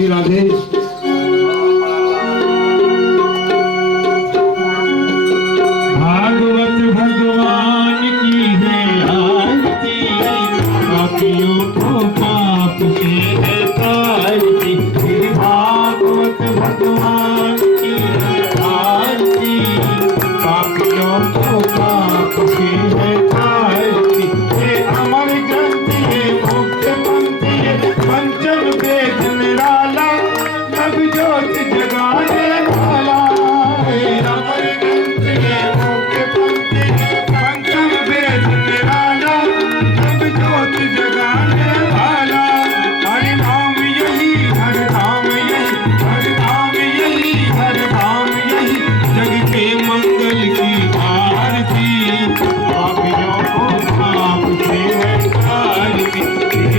राधे राधे। भागवत भगवान की है आरती, पापियों को पाप से है तारती। भागवत भगवान की है आरती, पापियों को पाप से है तारती। ये अमर ग्रंथ है, मुक्त पंथी है, पंचम वेद निराला, नव ज्योत जगाने वाला। ये अमर ग्रंथ है, मुक्त पंथी है, पंचम वेद निराला, नव ज्योत जगाने वाला। हर नाम यही, हर नाम यही, हर नाम यही, हर नाम यही, जग के मंगल की आरती। पापियों को पाप से है तारती,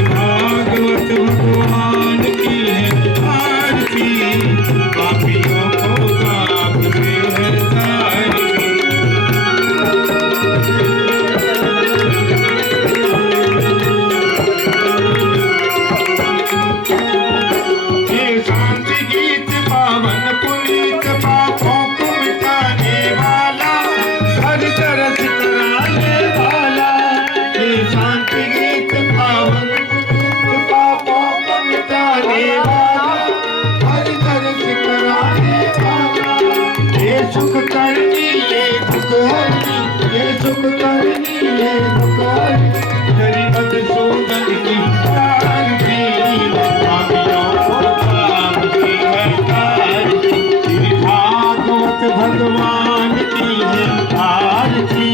भागवत भगवान की है आरती, पापियों को पाप से है तारती। ये शांति गीत पावन पुनीत, पापों को मिटाने वाला, हर तरस कराने वाला। ये शांति गीत पावन पुनीत, पापों को मिटाने वाला, हर तरस कराने वाला। ये सुख करनी, ये दुख हरनी, ये सुख करनी, ये दुख हरनी, तेरी मधुसूदन की आरती। पापियों को पाप से है तारती, श्री भागवत भगवान की है आरती,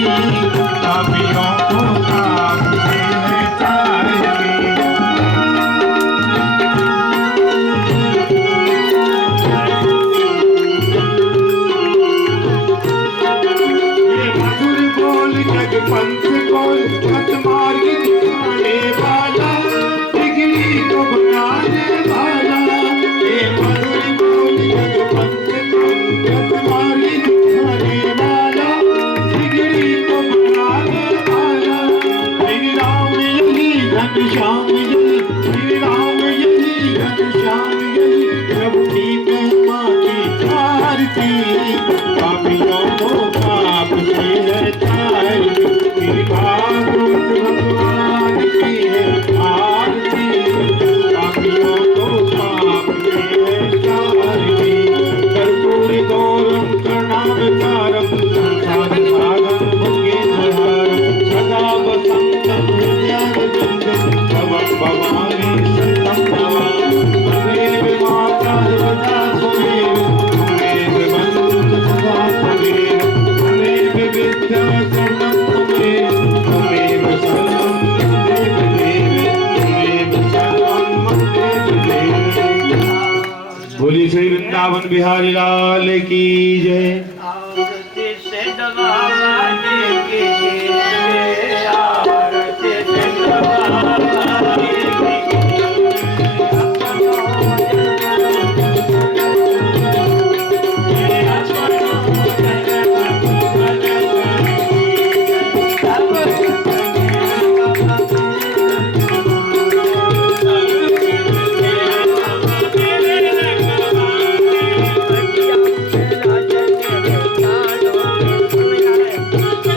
पापियों को पाप से है तारती। ये मधुर बोल जग पंथ बोल, मत मार्ग दिखाने वाला, बिगड़ी को बनाने वाला। ये मधुर बोल जग पंथ बोल, मत मार्ग दिखाने वाला, बिगड़ी को बनाने वाला। श्री राम यही, घनश्याम यही, श्री राम यही, घनश्याम यही, प्रभु की महिमा की आरती। पापियों को पाप से है तारती, श्री भागवत भगवान की है आरती, पापियों को पाप से है तारती। कर्पूर गौरम करुणावतारम, संसार सागरं भुजगेन्द्रहारं, सदा वसन्तं हृदयारविन्दं, भवं भवानी शतं नमामि। तमेव माता सर्वदा त्वमेव, तमेव बन्धुः सदा त्वमेव, तमेव विद्या शरणं त्वमेव, तमेव सर्वं तमेव देव, तमेव सर्वं मन्देव देव। बोली श्री वृंदावन बिहारी लाल की जय। आरती से दबाने की आरती से दबाने Thank you.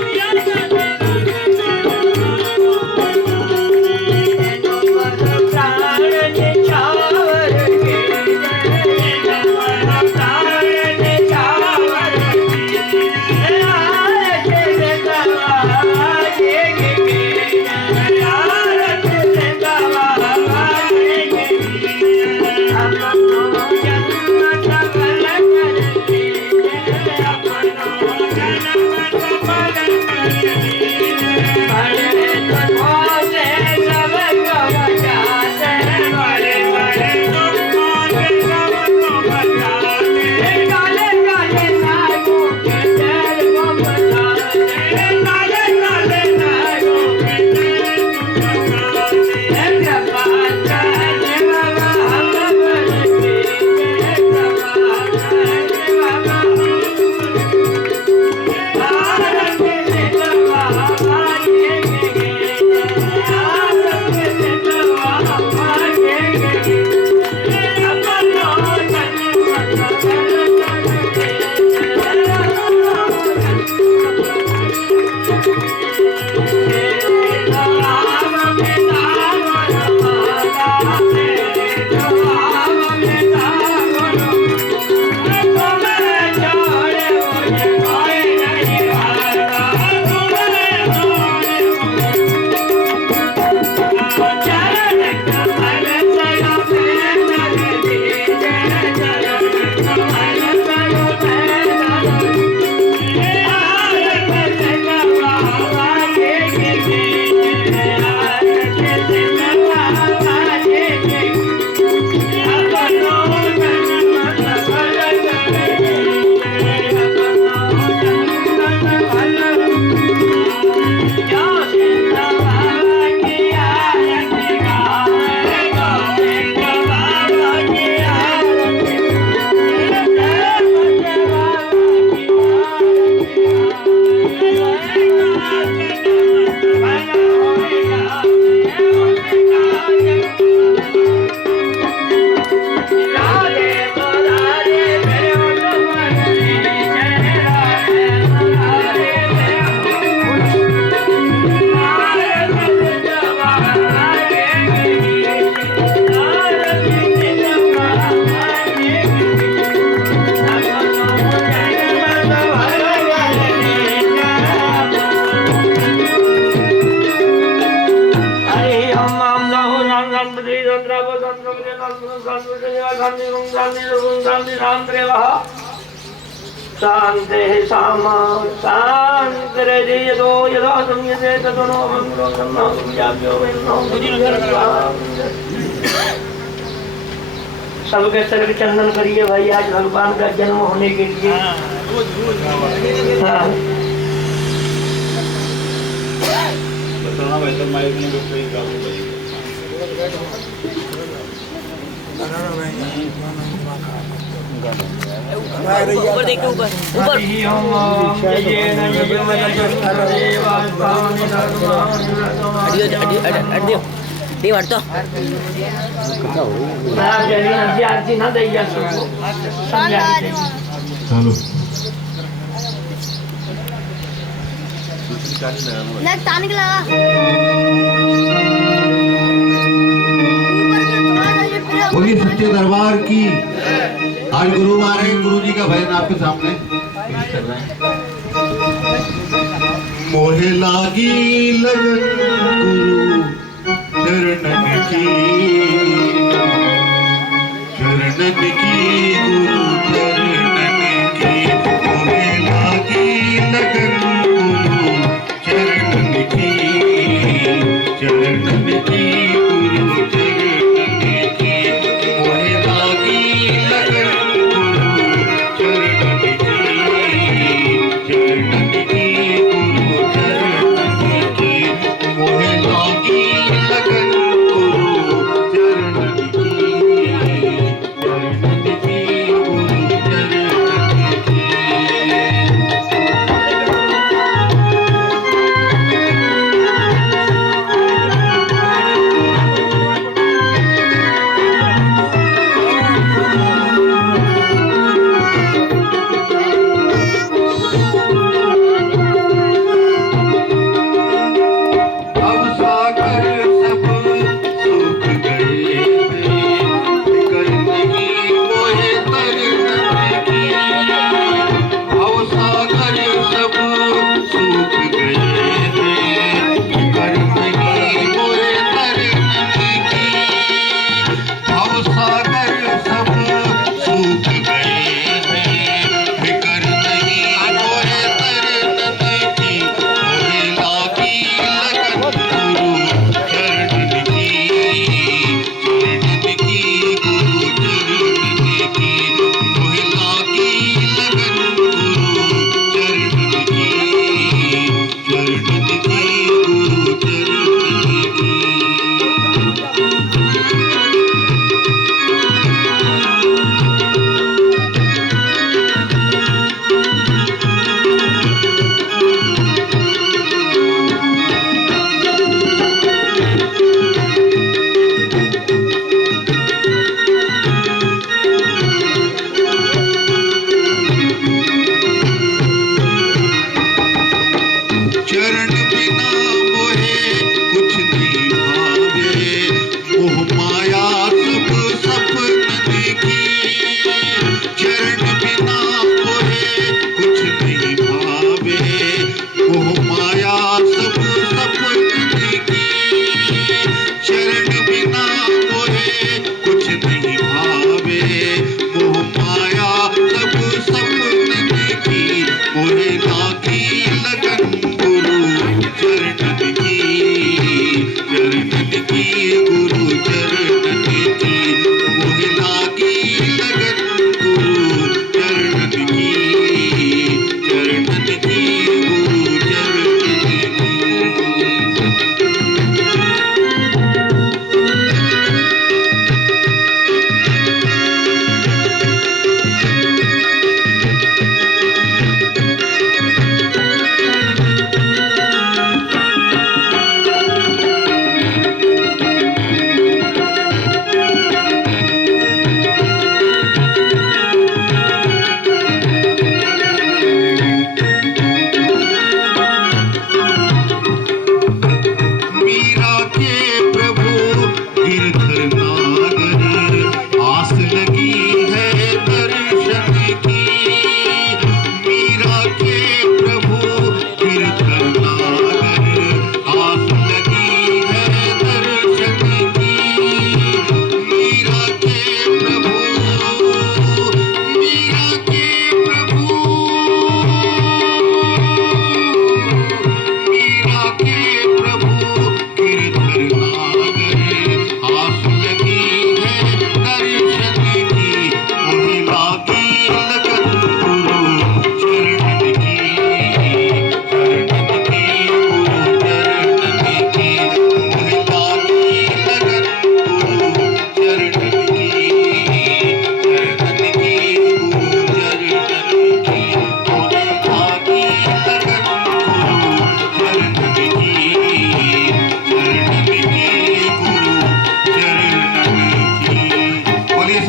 शांति सामा शांति यदो यदा संयते तदनो मंगलो ब्रह्मा विजाभ्यो विष्णु सबके सिर पे चंदन करिए भाई आज भगवान का जन्म होने के लिए। हाँ। ऊपर देख ऊपर ऊपर नहीं बढ़ता चलो ताने के लगा बोलिए सच्चे दरबार की। आज गुरु आ रहे हैं, गुरु जी का भजन आपके सामने पेश कर रहे हैं। मोहे लागी लगन गुरु चरणन की, चरणन की गुरु चरणन की। मोहे लागी लगन गुरु चरणन की, चरणन की गुरु चरणन की। मोहे लागी लगन गुरु चरणन की, चरणन की गुरु चरणन की। मोहे लागी लगन गुरु चरणन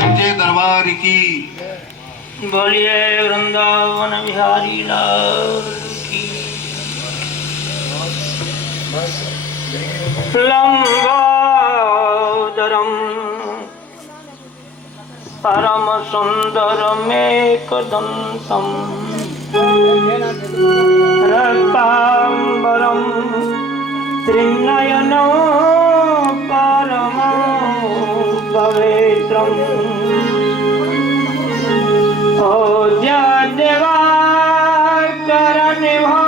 सच्चे दरबार की। बोलिए वृंदावन बिहारी लाल की। लंबोदरम परम सुंदरमेकदंतम रक्तांबरम त्रिनयनो परमो पवित्रम देवाकरनिभो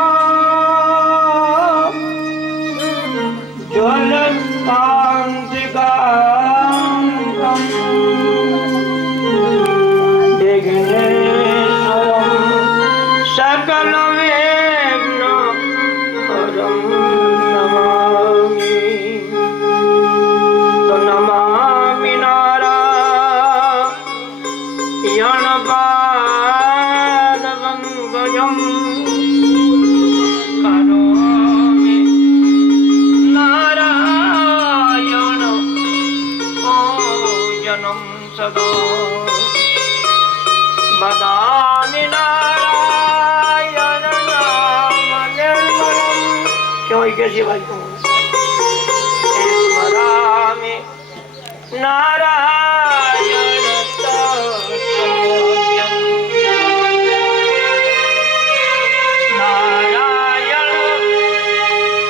ज्वलकान्तिकान्तम् विघ्नेश्वरं सकलविघ्नहरं नमामि। तो नमामि नारायणपादपङ्कजं करोमि नारायण पूजनं सदा। बदामि नारायण नाम निर्मलं। क्यों कैसी भाई स्मरामि नारायण तत्त्वज्ञं। नारायण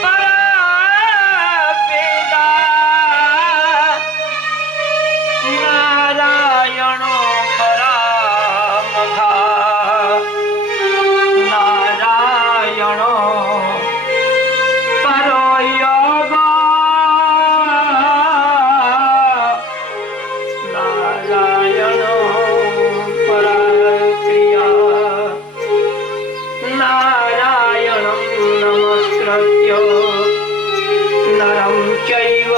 परपिता नारायण परामघा नारायण परो योगा नारायण परक्रिया नारायणं नमस्कृत्य नरं चैव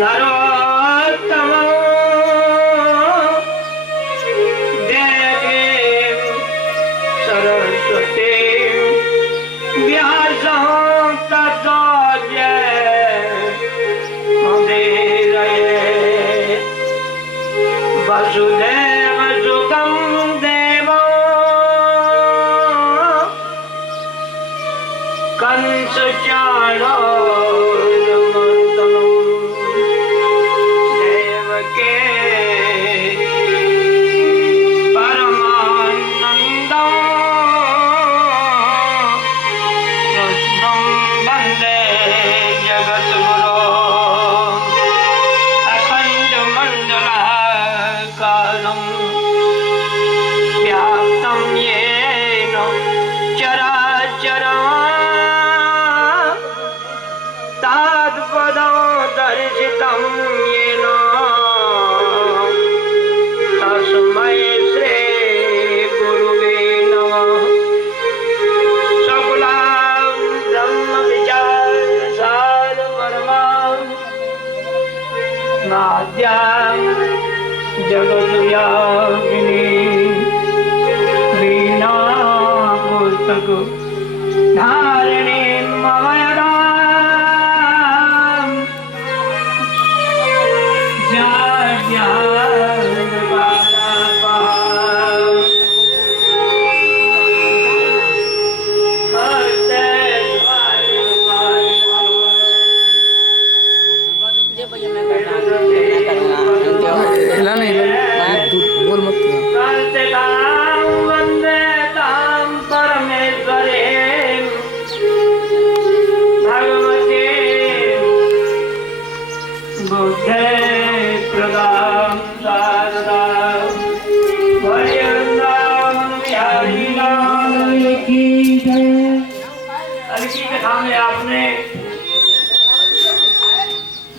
नरोत्तमं देवीं सरस्वतीं व्यासं ततो जयमुदीरये। वसुदेव सुतं देवं कंसचाणूरमर्दनं देवके परमानन्दं कृष्णं वन्दे जगद्गुरो। अखण्डमण्डलाकारं व्याप्तं येन चराचरम् तत्पदं दर्शितं येन तस्मै श्री गुरुवे नमः। सकलां ब्रह्म विचारसार परमां नाद्यां जगद्व्यापिनी वीणा पुस्तक धारिणीं मम यदा बोल मत वंदे तां परमेश्वरे भगवते बुद्धे प्रदां शारदा वृंदावन बिहारी लाल की जय। अलकी कथा में आपने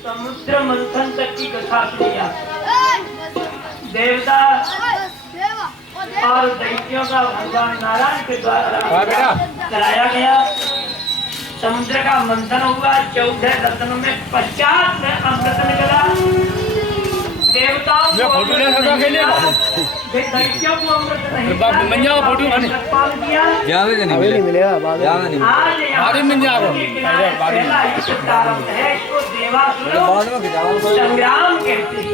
समुद्र मंथन तक की कथा सुनी। देवता और दैत्यों का भगवान नारायण के द्वारा कराया गया। समुद्र का मंथन हुआ, 14 रत्नों में 50 में अमृत निकला। देवताओं को दैत्यों को अमृत नहीं किया। आज पहला युद्ध प्रारंभ है, इसको देवासुर संग्राम कहते हैं।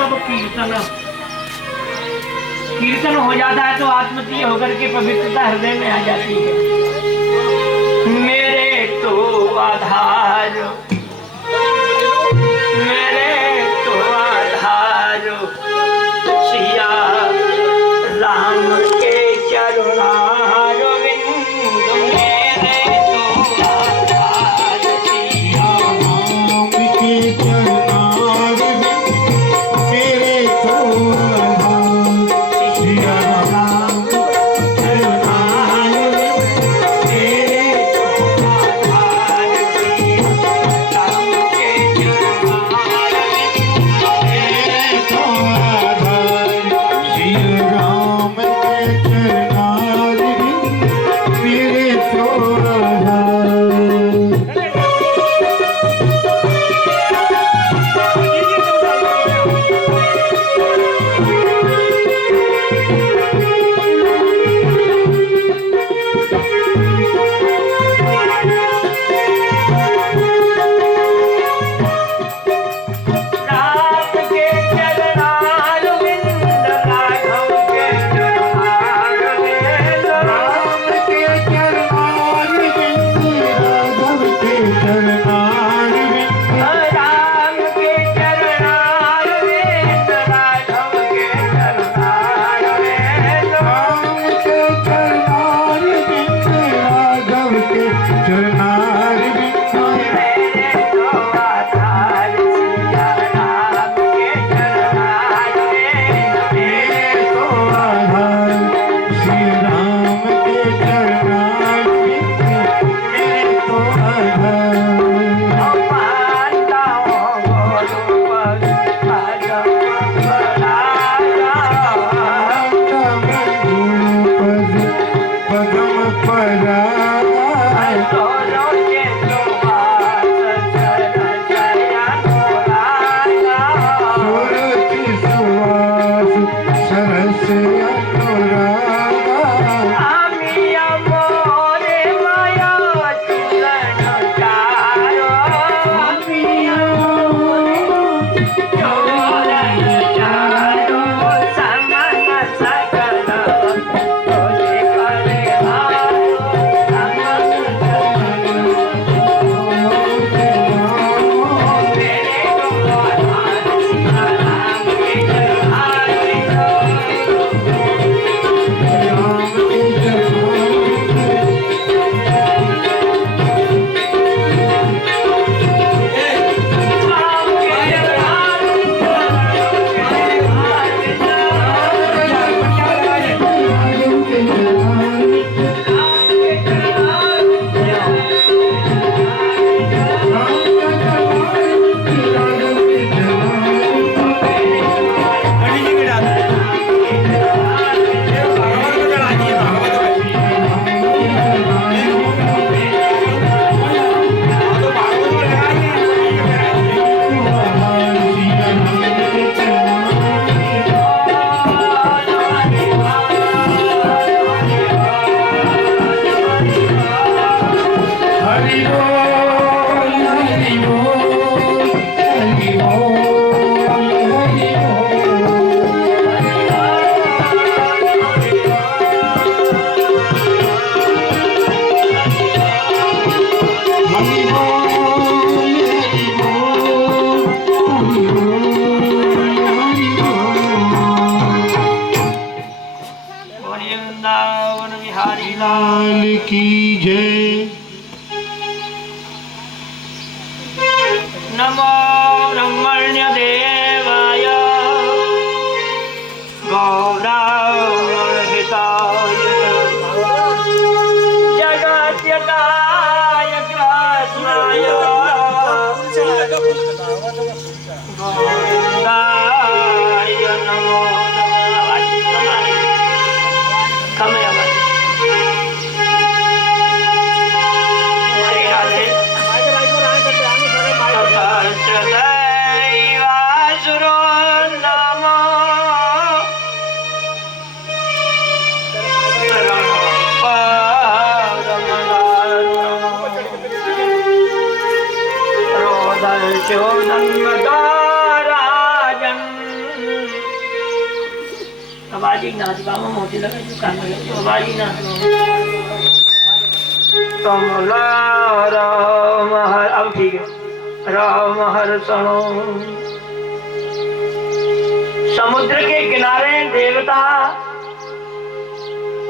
सब कीर्तन कीर्तन हो जाता है तो आत्मतीय होकर के पवित्रता हृदय में आ जाती है। मेरे तो आधार सिया राम के चरणारविंद मेरे तो आधार सिया राम के चरणारविंद मेरे तो आधार सिया राम चरणारविंद मेरे तो आधार सिया राम के चरणारविंद मेरे तो आधार राम के चरणारविंद राघव के चरणारविंद राम के चरणारविंद राघव के चरणारविंद राम के चरणारविंद राघव के चरणारविंद राम के चरणारविंद राघव के चरणारविंद मेरे तो आधार सिया राम के चरणारविंद मेरे तो आधार श्री राम के चरणारविंद मेरे तो आधार मानता हूँ गोलू पर भजन पदम पराय दोनों के सुवास सरसया अनुरागा सुरति सुवास सरस अनुरागा आमिया मोरे माया चुलन चारो आमिया मोरे चुलन चारो समन सकल तोरे करे हारो समन मेरे को आधार सिया राम के हरि बोल हरि बोल हरि बोल हरि हरि बोल हरि बोल हरि बोल हरि बोल वृंदावन बिहारी लाल की जय नमो ब्रह्मण्य देवाय गौरांगिताय जगत्यताय कृष्णाय गोविंदाय नमो नमः। दैवासुरो नमो रोदर्शो नन्मदाराजन् जी नाच बाबा मोती लगे जो काम लगे जो बाबा जी नाच कमला राम हर अब ठीक है राम हर सनो। समुद्र के किनारे देवता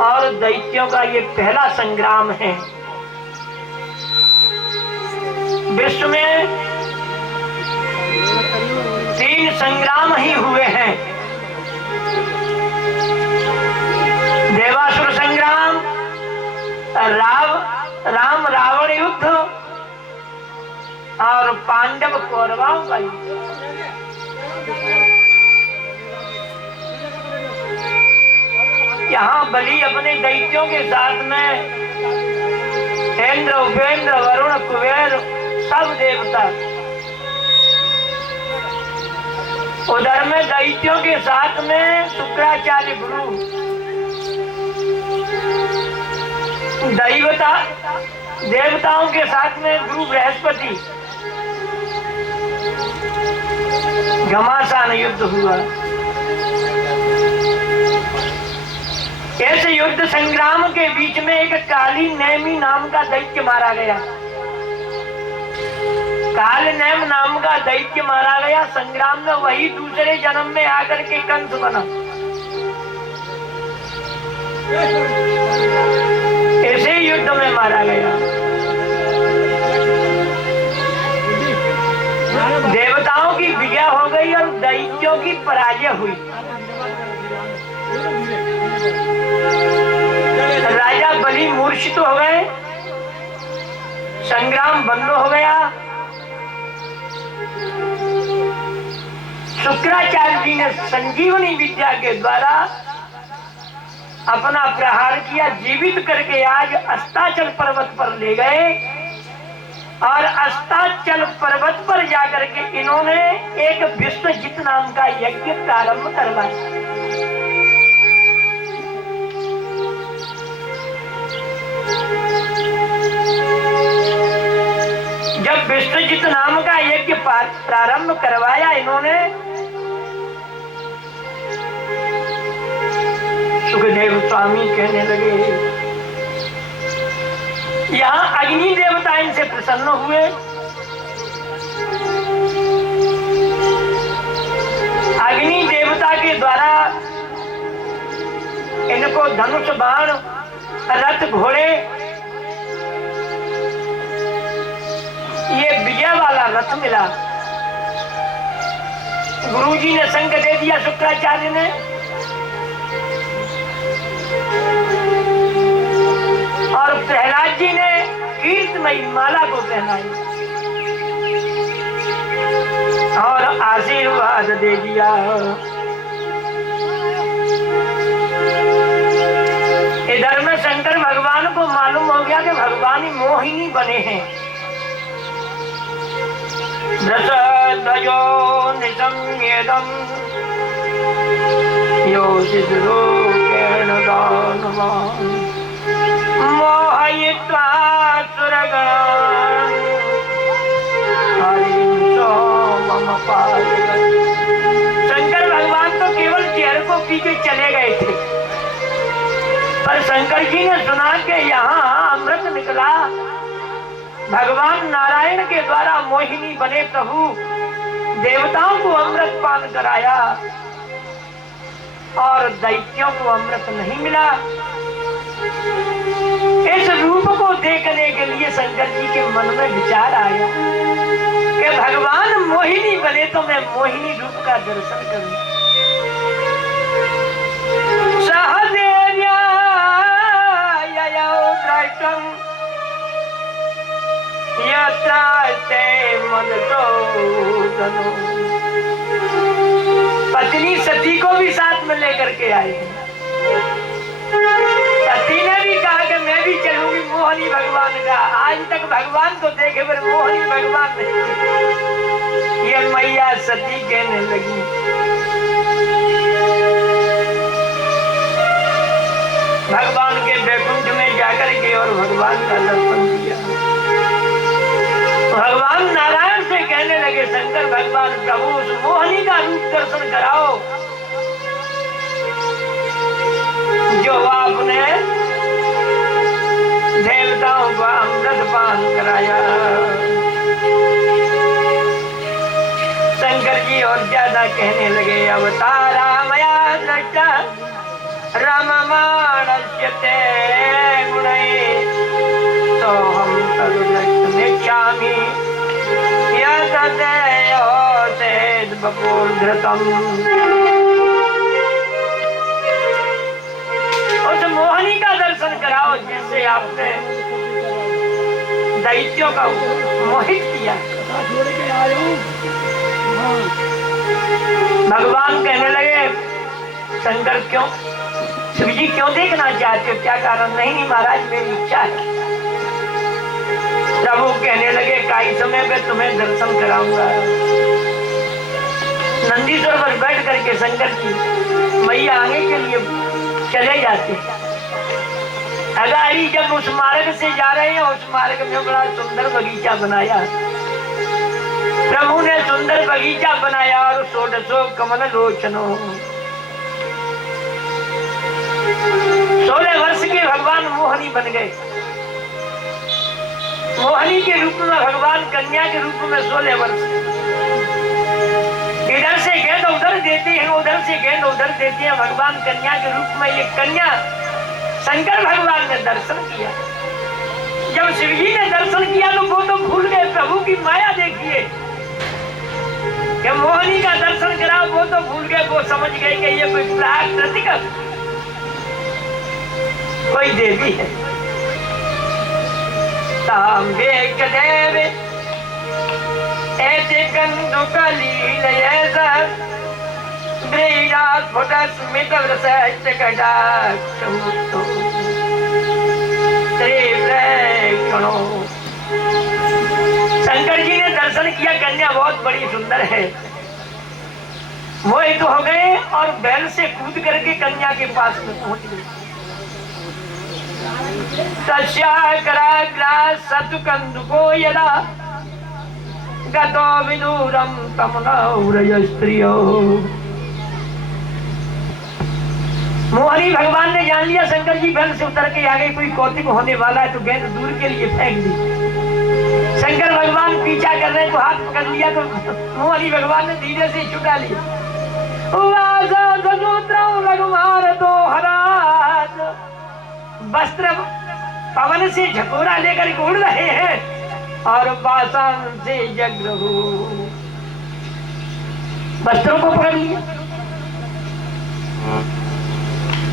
और दैत्यों का ये पहला संग्राम है। विश्व में 3 संग्राम ही हुए हैं। देवासुर संग्राम, राम रावण युद्ध और पांडव कौरवों का युद्ध। यहाँ बलि अपने दैत्यों के साथ में इंद्र उपेंद्र वरुण कुबेर सब देवता, उधर में दैत्यों के साथ में शुक्राचार्य गुरु, देवताओं के साथ में गुरु बृहस्पति, घमासान युद्ध हुआ। ऐसे युद्ध संग्राम के बीच में एक काली नेमी नाम का दैत्य मारा गया। काल नेम नाम का दैत्य मारा गया संग्राम में। वही दूसरे जन्म में आकर के कंस बना। ऐसे युद्ध में मारा गया। देवताओं की विजय हो गई और दैत्यों की पराजय हुई। राजा बलि मूर्छित हो गए, संग्राम बंद हो गया। शुक्राचार्य जी ने संजीवनी विद्या के द्वारा अपना प्रहार किया, जीवित करके आज अस्ताचल पर्वत पर ले गए और अस्ताचल पर्वत पर जाकर के इन्होंने एक विश्वजित नाम का यज्ञ प्रारंभ करवाया। जब विश्वजित नाम का यज्ञ प्रारंभ करवाया इन्होंने, सुखदेव स्वामी कहने लगे, यहाँ अग्नि देवता इनसे प्रसन्न हुए। अग्नि देवता के द्वारा इनको धनुष बाण रथ घोड़े ये विजय वाला रथ मिला। गुरुजी ने संग दे दिया शुक्राचार्य ने, और प्रहलाद जी ने कीर्तमयी माला को पहनाई और आशीर्वाद दे दिया। इधर में शंकर भगवान को मालूम हो गया कि भगवान ही मोहिनी बने हैं। दशध्वजो निशम्येदं योषितरूपेण दानवान् मोहयित्वा सुरगणान् हरिं मम पालयन्। शंकर भगवान तो केवल चेहरे को पी के चले गए थे, पर शंकर जी ने सुना कि यहाँ अमृत निकला। भगवान नारायण के द्वारा मोहिनी बने प्रभु देवताओं को अमृत पान कराया और दैत्यों को अमृत नहीं मिला। इस रूप को देखने के लिए शंकर जी के मन में विचार आया कि भगवान मोहिनी बने तो मैं मोहिनी रूप का दर्शन करूं। सहदेव्या ययौ दृष्टं यत्रास्ते मदसोदनो। पत्नी सती को भी साथ में लेकर के आई। सती ने भी कहा कि मैं भी चलूंगी मोहिनी भगवान का। आज तक भगवान को देखे पर मोहिनी भगवान नहीं। ये मैया सती कहने लगी, भगवान के वैकुंठ में जाकर के और भगवान का दर्शन किया। भगवान नारायण से कहने लगे, शंकर भगवान प्रभु उस मोहिनी का रूप दर्शन कराओ। जो आपने देवताओं को अमृत पान कराया। शंकर जी और ज्यादा कहने लगे, अवतारा मया दृष्टा रममाणस्यते गुणैः तो हम तदुद्रष्टुमिच्छामि यतदेयो चेद् वपुर्धृतम्। उस मोहिनी का दर्शन कराओ जिससे आपने दैत्यों का मोहित किया। भगवान कहने लगे, शंकर क्यों, शिव जी क्यों देखना चाहते हो, क्या कारण? नहीं महाराज मेरी इच्छा है। प्रभु कहने लगे, काई समय पे तुम्हें दर्शन कराऊंगा। नंदीश्वर पर बैठ करके शंकर जी मैया आगे के लिए चले जाते। अगाड़ी जब उस मार्ग से जा रहे हैं, उस मार्ग में बड़ा सुंदर बगीचा बनाया। प्रभु ने सुंदर बगीचा बनाया और 16 कमल लोचनो 16 वर्ष के भगवान मोहिनी बन गए। मोहिनी के रूप में भगवान कन्या के रूप में 16 वर्ष। इधर से गेंद उधर देते हैं, उधर से गेंद उधर देते हैं। भगवान कन्या के रूप में ये कन्या शंकर भगवान ने दर्शन किया। जब शिव जी ने दर्शन किया तो वो तो भूल गए प्रभु की माया। देखिए कि मोहिनी का दर्शन करा, वो तो भूल गए। वो समझ गए कि ये कोई प्राकृतिक कोई देवी है। तांबे देव ऐसे कंदुकलील स्मित शंकर जी ने दर्शन किया, कन्या बहुत बड़ी सुंदर है। मोहित हो गए और बैल से कूद करके कन्या के पास में पहुंच गए। सतुकंदुको यदा गतो विदूरम तम नौरय स्त्रियो। मोहिनी भगवान ने जान लिया शंकर जी बैल से उतर के आगे कोई कौतिक होने वाला है तो गेंद दूर के लिए फेंक दी। शंकर भगवान पीछा कर रहे तो हाथ पकड़ लिया तो मोहिनी भगवान ने धीरे से छुटा लिया। वस्त्र पवन से झकोरा लेकर उड़ रहे हैं और बासान से जगरहु वस्त्रों को पकड़ लिया।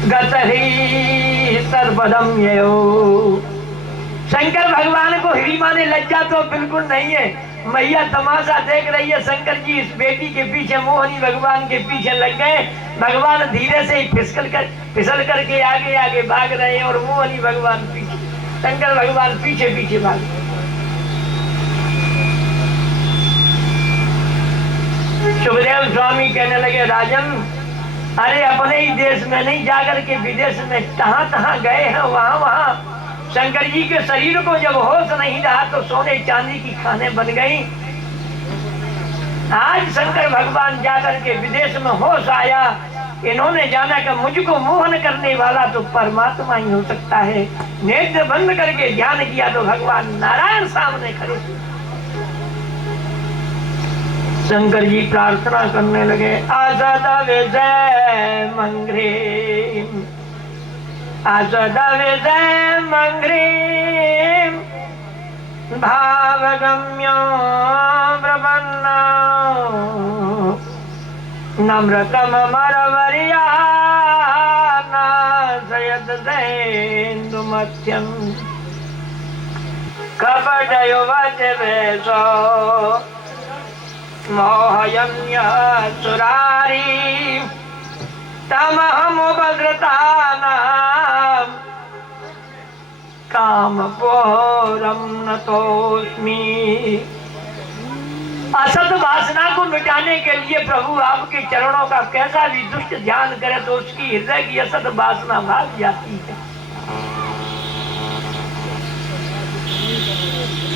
गतहि सर्वदम यो। शंकर भगवान को हिड़ीमा ने लज्जा तो बिल्कुल नहीं है। मैया तमाशा देख रही है। शंकर जी इस बेटी के पीछे मोहिनी भगवान के पीछे लग गए। भगवान धीरे से फिसल करके आगे आगे भाग रहे हैं और मोहिनी भगवान पीछे, शंकर भगवान पीछे पीछे भाग रहे। सुखदेव स्वामी कहने लगे, राजन अरे अपने ही देश में नहीं जाकर के विदेश में तहां गए हैं, वहां शंकर जी के शरीर को जब होश नहीं रहा तो सोने चांदी की खाने बन गई। आज शंकर भगवान जाकर के विदेश में होश आया। इन्होंने जाना कि मुझको मोहन करने वाला तो परमात्मा ही हो सकता है। नेत्र बंद करके ध्यान किया तो भगवान नारायण सामने खड़े। शंकर जी प्रार्थना करने लगे, आजादा विजय मंगरे, आजादा विजय मंगरे, भावगम्यो ब्रह्मण्णा नम्रतम मरवरिया नाशयत सेन्दुमत्यं कपटयुवच वेशो मोहयन्य सुरारी तमहमुपद्रतानां कामपोरं नतोस्मि। असत वासना को मिटाने के लिए प्रभु आपके चरणों का कैसा भी दुष्ट ध्यान करे तो उसकी हृदय की असत वासना भाग जाती है।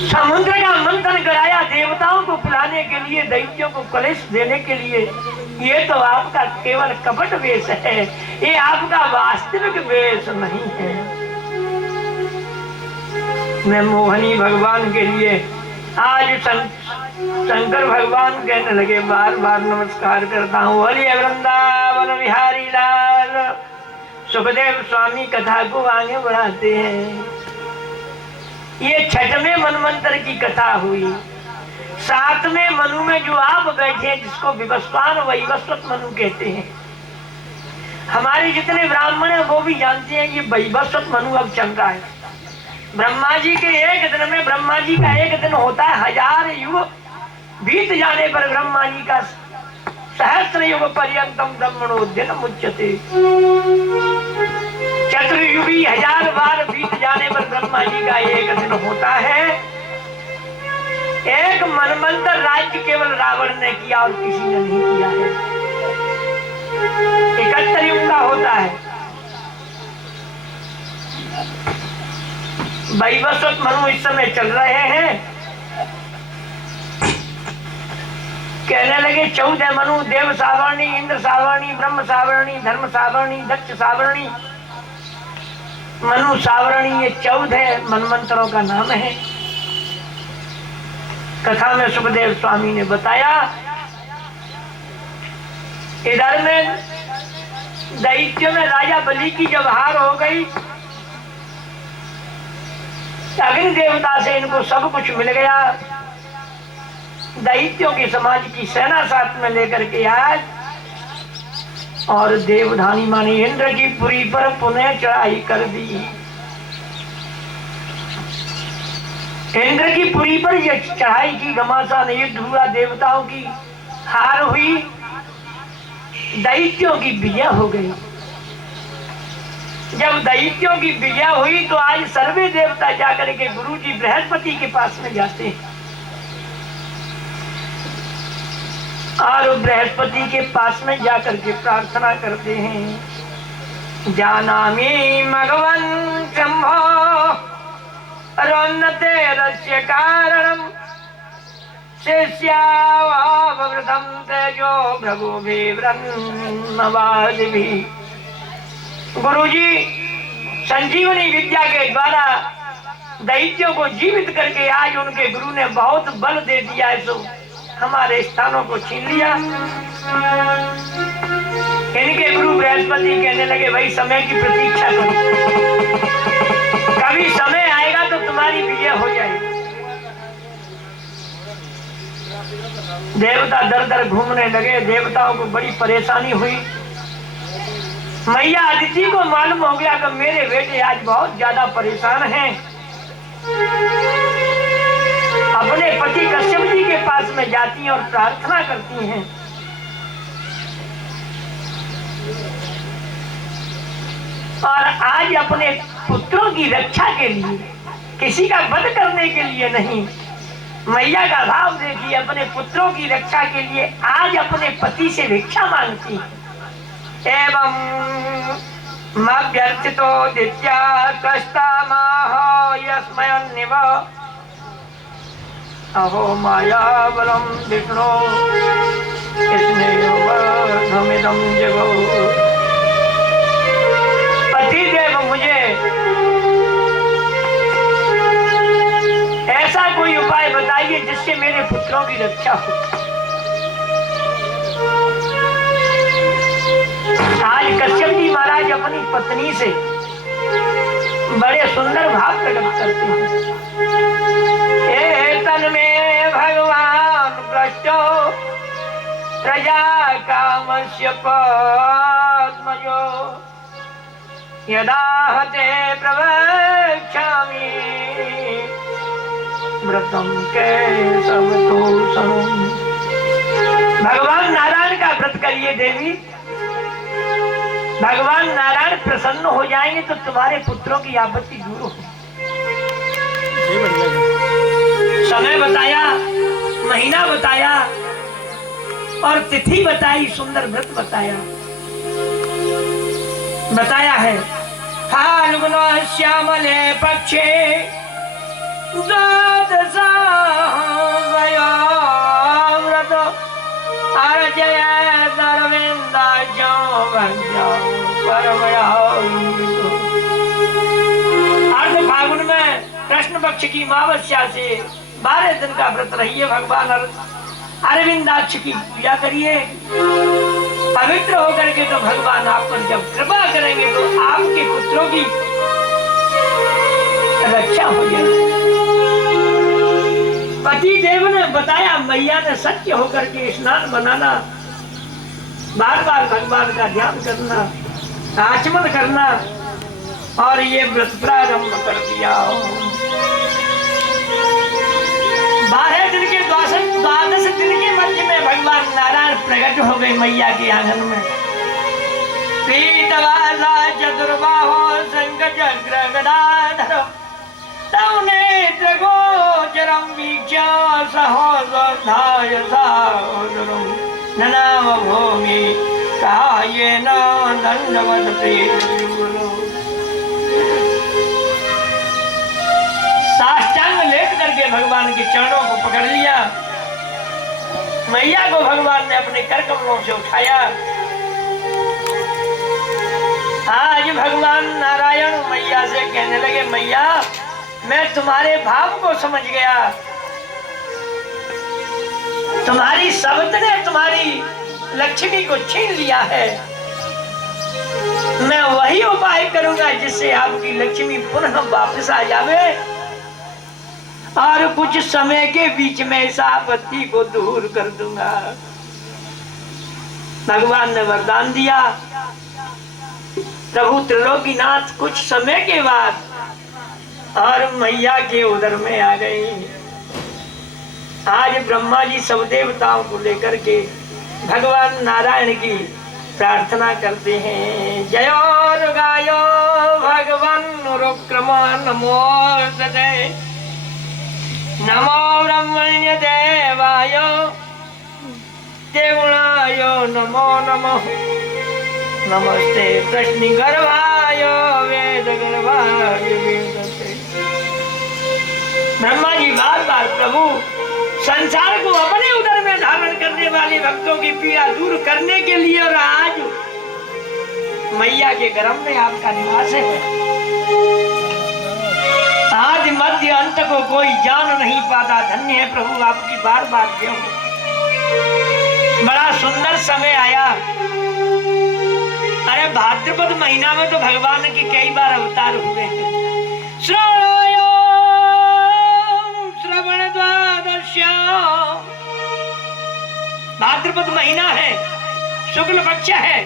समुद्र का मंथन कराया देवताओं को पिलाने के लिए, दैत्यों को कलेश देने के लिए। ये तो आपका केवल कपट वेश है, ये आपका वास्तविक वेश नहीं है। मैं मोहनी भगवान के लिए आज शंकर भगवान कहने लगे, बार बार नमस्कार करता हूँ। बोलिए वृंदावन बिहारी लाल। सुखदेव स्वामी कथा को आगे बढ़ाते हैं। ये छठवें मनवंतर की कथा हुई। सातवें मनु में जो आप बैठे, जिसको विवस्वान वैवस्वत मनु कहते हैं, हमारे जितने ब्राह्मण हैं वो भी जानते हैं ये वैवस्वत मनु अब चल रहा है। ब्रह्मा जी के एक दिन में, ब्रह्मा जी का एक दिन होता है 1000 युग बीत जाने पर ब्रह्मा जी का सहस्त्र युग पर्यंतम ब्रह्मणो दिन मुच्यते। चतुर्युगी 1000 बार बीत जाने पर ब्रह्मा जी का एक दिन होता है। एक मनवंतर राज्य केवल रावण ने किया और किसी ने नहीं किया है। 71 युग का होता है। वैवस्वत मनु इस समय चल रहे हैं। कहने लगे 14 मनु, देव सावर्णी, इंद्र सावर्णी, ब्रह्म सावर्णी, धर्म सावर्णी, दक्ष सावर्णी, मनु सावर्णी, ये 14 मनवंतरों का नाम है। कथा में सुखदेव स्वामी ने बताया, इधर में दैत्य में राजा बलि की जब हार हो गई, अग्नि देवता से इनको सब कुछ मिल गया। दैत्यों की समाज की सेना साथ में लेकर के आज और देवधानी माने इंद्र की पुरी पर पुनः चढ़ाई कर दी। इंद्र की पुरी पर यह चढ़ाई की, घमासान युद्ध हुआ, देवताओं की हार हुई, दैत्यों की विजय हो गई। जब दैत्यों की विजय हुई तो आज सर्वे देवता जाकर के गुरु जी बृहस्पति के पास में जाते हैं और बृहस्पति के पास में जाकर के प्रार्थना करते हैं। जानामि मघवन शंभो रोन्नते रस्य कारणम शिष्यावृतम तेजो भ्रभु भी। गुरुजी संजीवनी विद्या के द्वारा दैत्यों को जीवित करके आज उनके गुरु ने बहुत बल दे दिया है, सो हमारे स्थानों को छीन लिया। इनके गुरु बृहस्पति कहने लगे, भाई समय की प्रतीक्षा करो, कभी समय आएगा तो तुम्हारी विजय हो जाएगी। देवता दर दर घूमने लगे। देवताओं को बड़ी परेशानी हुई। मैया अदिति को मालूम हो गया कि मेरे बेटे आज बहुत ज्यादा परेशान हैं। अपने पति कश्यप जी के पास में जाती हैं और प्रार्थना करती हैं, और आज अपने पुत्रों की रक्षा के लिए, किसी का वध करने के लिए नहीं, मैया का भाव देखिए, अपने पुत्रों की रक्षा के लिए आज अपने पति से भिक्षा मांगती हैं। एवं मभ्यर्चितो दित्या कष्टामाह यस्मयन्निव अहो माया बलम विष्णु स्नेहमिदं जगो। पतिदेव मुझे ऐसा कोई उपाय बताइए जिससे मेरे पुत्रों की रक्षा हो। आज कश्यप जी महाराज अपनी पत्नी से बड़े सुंदर भाव प्रकट करते हैं। तन में भगवान प्रष्टो प्रजा कामस्य पद्मजो यदा हते प्रवक्ष्यामि व्रतम के भगवान नारायण का व्रत करिए देवी। भगवान नारायण प्रसन्न हो जाएंगे तो तुम्हारे पुत्रों की आपत्ति दूर हो। समय बताया, महीना बताया और तिथि बताई, सुंदर व्रत बताया। बताया है फाल्गुन श्यामले पक्षे व्रत अर्जय अर्ध फागुन में कृष्ण पक्ष की अमावस्या से 12 दिन का व्रत रहिए, भगवान अरविंदाक्ष की पूजा करिए, पवित्र होकर के तो भगवान आप पर जब कृपा करेंगे तो आपके पुत्रों की रक्षा हो जाएगी। पति देव ने बताया, मैया ने सत्य होकर के स्नान बनाना, बार बार भगवान का ध्यान करना, आचमन करना और ये व्रत प्रारंभ कर दिया। 12 दिन के 12 दिन के मध्य में भगवान नारायण प्रकट हो गए मैया के आंगन में। पीतवाला चतुर्बाहो शंख चक्र गदाधर तव नेत्र गोचरं वीक्ष्य सहोदधाय सादरं ननाम भूमि कायेन दंडवत् प्रीतिर्गुरु। साष्टांग लेट करके भगवान के चरणों को पकड़ लिया। मैया को भगवान ने अपने कर कमलों से उठाया। आज भगवान नारायण मैया से कहने लगे, मैया मैं तुम्हारे भाव को समझ गया, तुम्हारी शब्द ने तुम्हारी लक्ष्मी को छीन लिया है। मैं वही उपाय करूंगा जिससे आपकी लक्ष्मी पुनः वापस आ जावे और कुछ समय के बीच में इस आपत्ति को दूर कर दूंगा। भगवान ने वरदान दिया। प्रभु त्रिलोकीनाथ कुछ समय के बाद और मैया के उदर में आ गई। आज ब्रह्मा जी सब देवताओं को लेकर के भगवान नारायण की प्रार्थना करते हैं। जयो गायो भगवान रुक्रम नमो सदे नमो ब्रह्मण्य देवाय देवुणाय नमो नमः नमस्ते कृष्ण गर्भाय वेद गर्भाय वेदसे। ब्रह्मा जी बार बार प्रभु संसार को अपने उदर में धारण करने वाले भक्तों की पीड़ा दूर करने के लिए और आज मैया के गर्भ में आपका निवास है। आज मध्य अंत को कोई जान नहीं पाता। धन्य है प्रभु आपकी बार बार क्यों। बड़ा सुंदर समय आया। अरे भाद्रपद महीना में तो भगवान के कई बार अवतार हुए हैं। श्रवण द्वादश्या भाद्रपद महीना है, शुक्ल पक्ष है,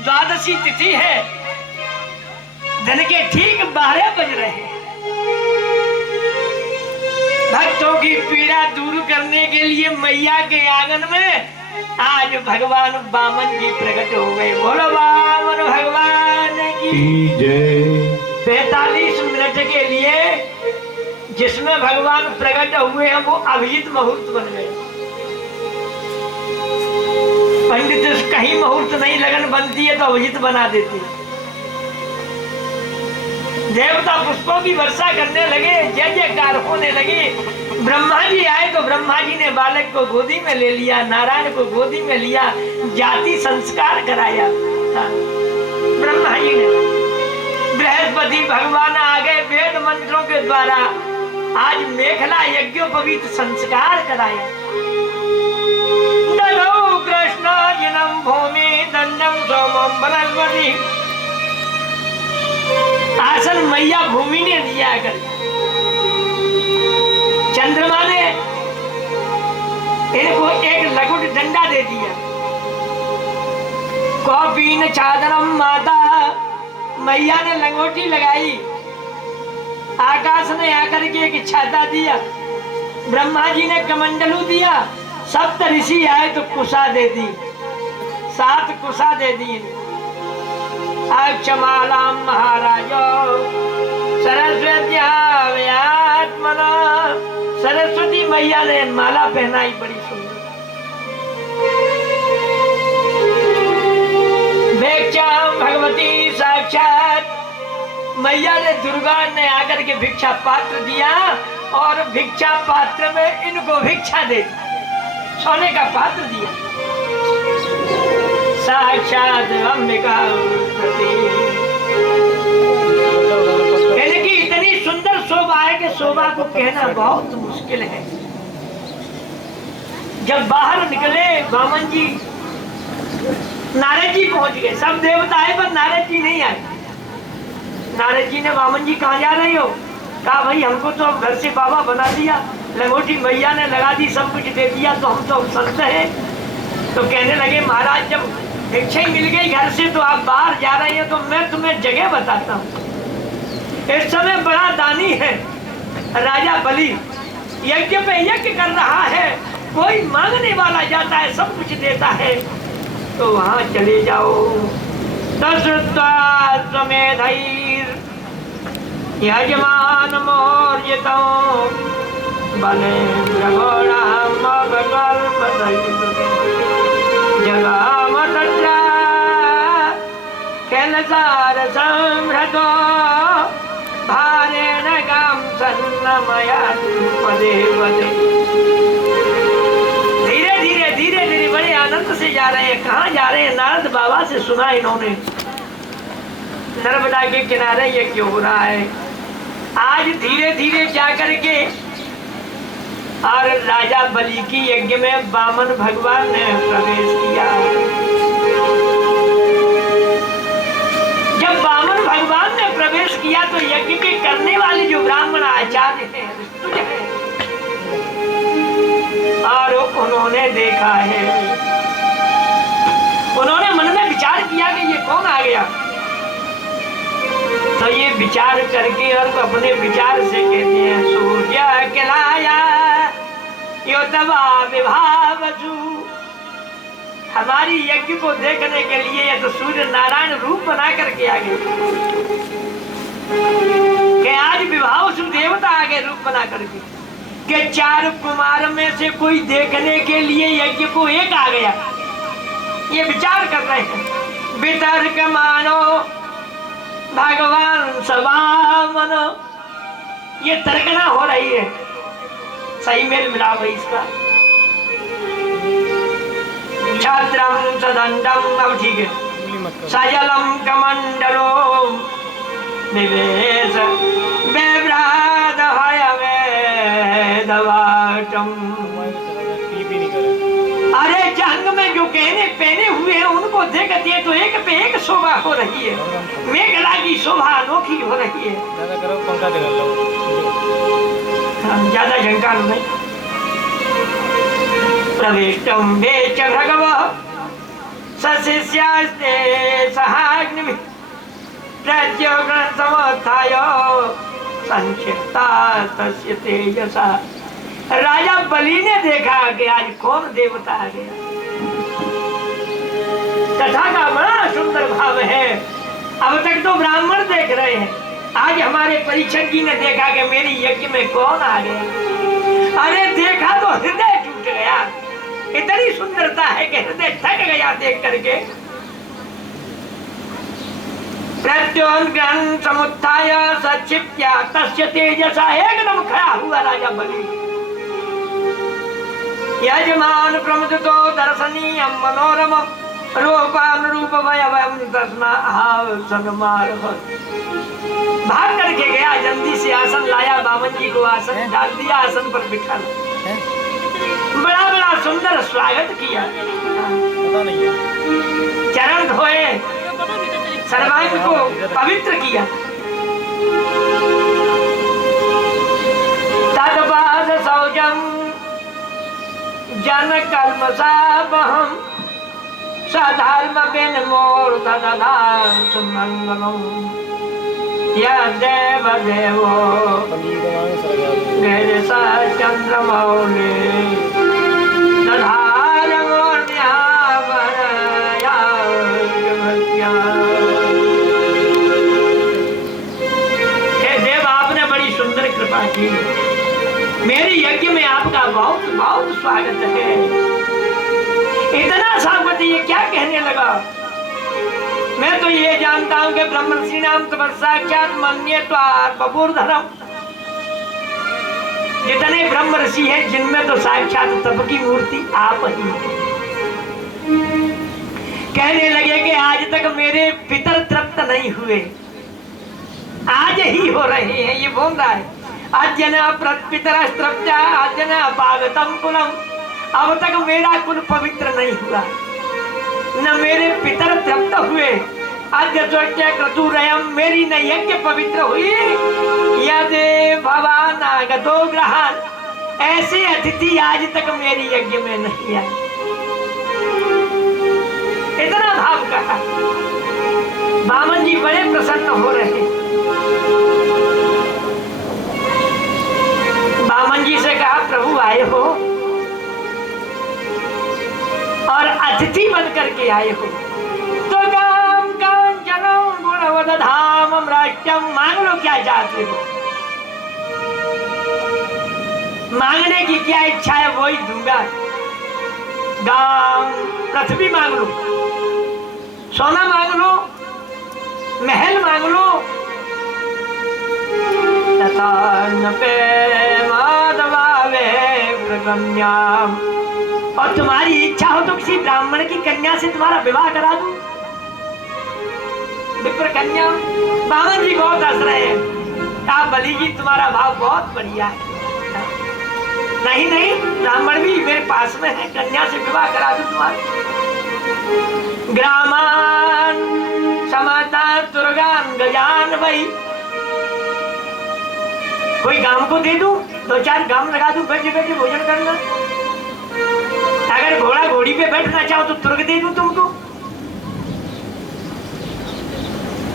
द्वादशी तिथि है, दिन के ठीक 12 बज रहे हैं। भक्तों की पीड़ा दूर करने के लिए मैया के आंगन में आज भगवान वामन जी प्रकट हो गए। बोलो वामन भगवान की जय। 45 मिनट के लिए जिसमें भगवान प्रकट हुए हैं वो अभिजित मुहूर्त बन गए। पंडित कहीं मुहूर्त नहीं लगन बनती है तो अभिजित बना देती है। देवता पुष्पों की वर्षा करने लगे, जय जयकार होने लगे। ब्रह्मा जी आए तो ब्रह्मा जी ने बालक को गोदी में ले लिया, नारायण को गोदी में लिया, जाति संस्कार कराया। ब्रह्मा जी ने, बृहस्पति भगवान आ गए वेद मंत्रों के द्वारा, आज मेखला यज्ञोपवीत संस्कार कराया। ददौ कृष्ण जिनम भूमि दंडम सोमम बृहस्पति। आसन मैया भूमि ने दिया कर, चंद्रमा ने इनको एक लघुट डंडा दे दिया। कौपीन चादरम माता, मैया ने लंगोटी लगाई। आकाश ने आकर के एक छाता दिया, ब्रह्मा जी ने कमंडलू दिया। सप्त ऋषि आए तो कुशा दे दी, 7 कुशा दे दी। अक्षमाला महाराजो सरस्वत्या व्यात्मना, सरस्वती मैया ने माला पहनाई बड़ी सुंदर। भिक्षा भगवती साक्षात मैया ने, दुर्गा ने आकर के भिक्षा पात्र दिया और भिक्षा पात्र में इनको भिक्षा दे दी, सोने का पात्र दिया। साक्षात अंबिका प्रति कहने की इतनी सुंदर शोभा है कि शोभा को कहना बहुत मुश्किल है। जब बाहर निकले वामन जी, नारद जी पहुंच गए। सब देवता आए पर नारद जी नहीं आए। नारद जी ने वामन जी कहाँ जा रहे हो? कहा भाई हमको तो घर से बाबा बना दिया, लंगोटी मैया ने लगा दी, सब कुछ दे दिया, तो हम तो संत हैं। तो कहने लगे महाराज जब भिक्षा मिल गई घर से तो आप बाहर जा रहे हैं, तो मैं तुम्हें जगह बताता हूँ। इस समय बड़ा दानी है राजा बलि, यज्ञ पे यज्ञ कर रहा है, कोई मांगने वाला जाता है सब कुछ देता है, तो वहां चले जाओ। यजमान मोर्जितो बले जगह भारेण गाम सन्नमया पदे पदे। धीरे धीरे धीरे धीरे बड़े आनंद से जा रहे हैं। कहाँ जा रहे हैं? नारद बाबा से सुना इन्होंने, नर्मदा के किनारे यज्ञ हो रहा है। आज धीरे धीरे जाकर के और राजा बलि की यज्ञ में वामन भगवान ने प्रवेश किया। जब वामन भगवान ने प्रवेश किया तो यज्ञ के करने वाले जो ब्राह्मण आचार्य हैं, और उन्होंने देखा है, उन्होंने मन में विचार किया कि ये कौन आ गया। तो ये विचार करके और अपने विचार से कहते हैं सूर्य कहलाया यो तवा विभावसु। हमारी यज्ञ को देखने के लिए ये तो सूर्य नारायण रूप बना करके आ गए कि आज विभावसु देवता आ गए रूप बना करके कि 4 कुमार में से कोई देखने के लिए यज्ञ को एक आ गया। ये विचार कर रहे हैं। वितर्क मानो भगवान सवामन, ये तर्कना हो रही है, सही मेल मिला भाई इसका। छत्रम सदंडम, अब ठीक है। सजलम कमंडलो निवेश बेव्राद हयवेदवाटम। अरे जंग में जो गहने पहने हुए हैं उनको देखती है तो एक पे एक शोभा हो रही है। मेघला की शोभा अनोखी हो रही है। ज्यादा झंकार नहीं। प्रविष्टम वेच भगवः सशिष्यास्ते सहाग्नि प्रज्योग्न समोत्थाय संक्षिप्ता तस्य तेजसा। राजा बलि ने देखा कि आज कौन देवता आ गया। कथा का बड़ा सुंदर भाव है। अब तक तो ब्राह्मण देख रहे हैं, आज हमारे परीक्षक जी ने देखा कि मेरी यज्ञ में कौन आ गया। अरे देखा तो हृदय टूट गया। इतनी सुंदरता है कि हृदय थक गया देख करके। प्रत्योग्रं समुत्थाय सक्षिप्त्या तस्य तेजसा। एकदम खड़ा हुआ राजा बलि। यजमान प्रमुदितो दर्शनीयं मनोरम रूपानुरूप वयवं दर्शनासनमारः। भाग करके गया, जल्दी से आसन लाया, बामन जी को आसन डाल दिया, आसन पर बिठा बड़ा बड़ा सुंदर स्वागत किया। चरण धोए, सर्वांग को पवित्र किया। तदपाद सौजम जन कल्मषापहं सधर्म बिन मोर तदधांस मंगलम। यदेव देवो मेरे सा चंद्रमौली दधार मोर्यावरया। हे देव, आपने बड़ी सुंदर कृपा की। मेरी यज्ञ में आपका बहुत बहुत स्वागत है। इतना स्वागत ये क्या कहने लगा। मैं तो ये जानता हूँ कि ब्रह्मर्षि नाम साक्षात मन्ये बबूर्धरम। जितने ब्रह्म ऋषि हैं जिनमें तो साक्षात तप की मूर्ति आप ही हैं। कहने लगे कि आज तक मेरे पितर तृप्त नहीं हुए, आज ही हो रहे हैं। ये बोल रहा है अजन प्रपितरस्त्रप्या अजन पागतम कुलम। अब तक मेरा कुल पवित्र नहीं हुआ, न मेरे पितर तृप्त हुए। अद्य क्रतुरयम, मेरी न यज्ञ पवित्र हुई। यदि भवान आगतो ग्रहान, ऐसे अतिथि आज तक मेरी यज्ञ में नहीं आए। इतना भाव कहा। बामन जी बड़े प्रसन्न हो रहे। बामन जी से कहा प्रभु आए हो और अतिथि बन करके आए हो, तो गाम कांचनम गुणवदधामम राष्ट्रम, मांग लो क्या चाहते हो। मांगने की क्या इच्छा है वही दूंगा। गाम, पृथ्वी मांग लो, सोना मांग लो, महल मांग लो। और तुम्हारी इच्छा हो तो किसी ब्राह्मण की कन्या से तुम्हारा विवाह करा दूं। विप्र कन्या। बामन जी बहुत हंस रहे हैं। कहा बलि जी तुम्हारा भाव बहुत बढ़िया है। नहीं नहीं, ब्राह्मण भी मेरे पास में है, कन्या से विवाह करा दूं तुम्हारा। ग्रामान समाता तुर्गान गजान भाई, कोई गांव को दे दूं, 2-4 गांव लगा दूं, बैठे बैठे भोजन करना। अगर घोड़ा घोड़ी पे बैठना चाहो तो तुर्ग दे दूं तुमको।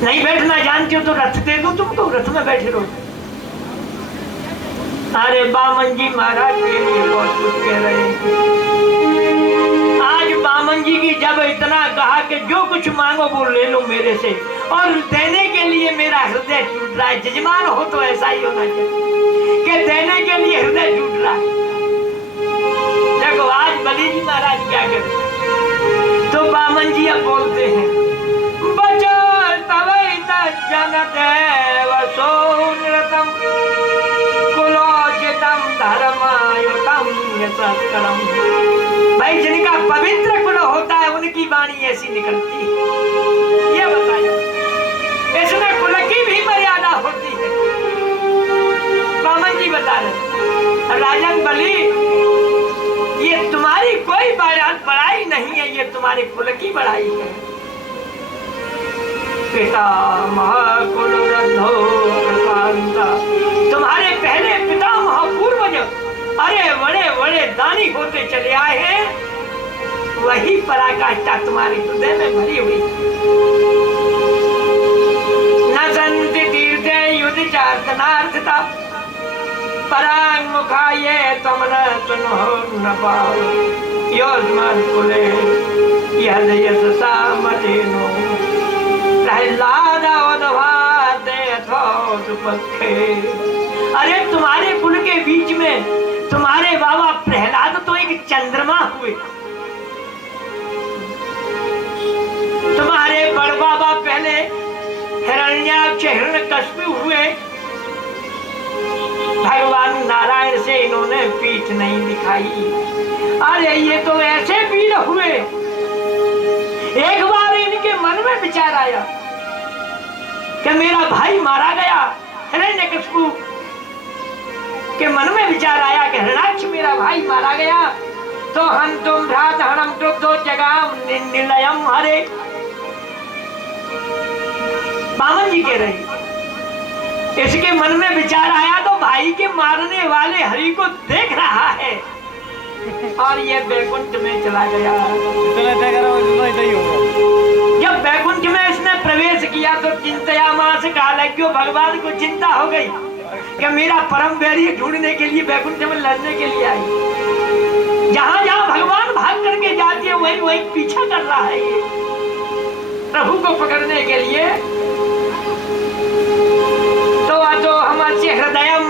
नहीं बैठना जानते हो तो रथ दे दूं तुमको, रथ में बैठे रहो। अरे बामन जी महाराज के लिए बहुत कुछ कह रहे हैं। आज बामन जी की जब इतना कहा कि जो कुछ मांगो वो ले लो मेरे से, और देने के लिए मेरा हृदय टूट रहा है। जजमान हो तो ऐसा ही होना चाहिए कि देने के लिए हृदय टूट रहा है। देखो आज बलि जी महाराज क्या करते, तो बामन जी अब बोलते हैं बचो तवै जनदेव सोनरतम कुलोचितम धर्मायुतम यशस्करम। भाई जिनका पवित्र कुल होता है उनकी वाणी ऐसी निकलती है। ये बताया इसमें कुल की भी मर्यादा होती है। बामन जी बता रहे राजन बलि, ये तुम्हारी कोई बड़ाई नहीं है, ये तुम्हारे कुल की बड़ाई है। पिता महाकुल वृद्धो प्रशांता, तुम्हारे पहले पिता महापूर्वज अरे बड़े बड़े दानी होते चले आए हैं, वही पराकाष्ठा तुम्हारे हृदय में भरी हुई। न संति तीर्थे युद्ध चार्तनार्थता, परांग मुखा ये तुम न सुनो न पाओ। योजमान कुले यद यशसा मतेनो, प्रहलाद उद्भाते अथोपखे। अरे तुम्हारे कुल के बीच में तुम्हारे बाबा प्रहलाद तो एक चंद्रमा हुए, तुम्हारे बड़ बाबा पहले हिरण्याक्ष हिरण्यकश्यप हुए। भगवान नारायण से इन्होंने पीठ नहीं दिखाई। अरे ये तो ऐसे वीर हुए। एक बार इनके मन में विचार आया कि मेरा भाई मारा गया। हिरण्यकश्यप के मन में विचार आया कि हिरण्याक्ष मेरा भाई मारा गया, तो हम तुम भ्रात हनम दो जगह निलयम हरे। बामन जी कह रहे इसके मन में विचार आया तो भाई के मारने वाले हरि को देख रहा है और ये बैकुंठ में चला गया। जब बैकुंठ में इसने प्रवेश किया तो चिंतयामास कालज्ञो, भगवान को चिंता हो गई कि मेरा परम वैरी ढूंढने के लिए बैकुंठ में लड़ने के लिए आई। जहां जहां भगवान भाग करके जाती है वही वही पीछा कर रहा है ये प्रभु को पकड़ने के लिए। तो हमारे हृदयम,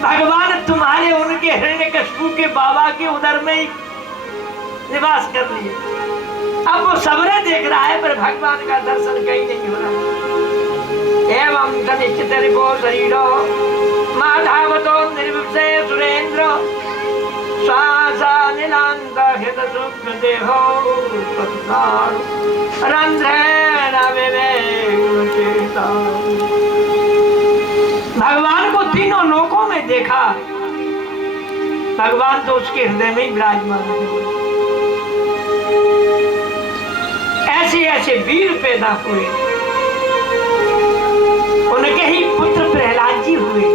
भगवान तुम्हारे उनके हिरण्यकश्यप के बाबा के उदर में निवास कर लिए। अब वो सबरे देख रहा है पर भगवान का दर्शन कहीं नहीं हो रहा। एवं तनिश्चित शरीरो माधवतो निर्विषय सुरेंद्र श्वासा नीलांत हितसु दुख देहो पतवार रंध्रेण विवेक। भगवान को तीनों लोकों में देखा, भगवान तो उसके हृदय में ही विराजमान है। ऐसे ऐसे वीर पैदा हुए, उनके ही पुत्र प्रहलाद जी हुए।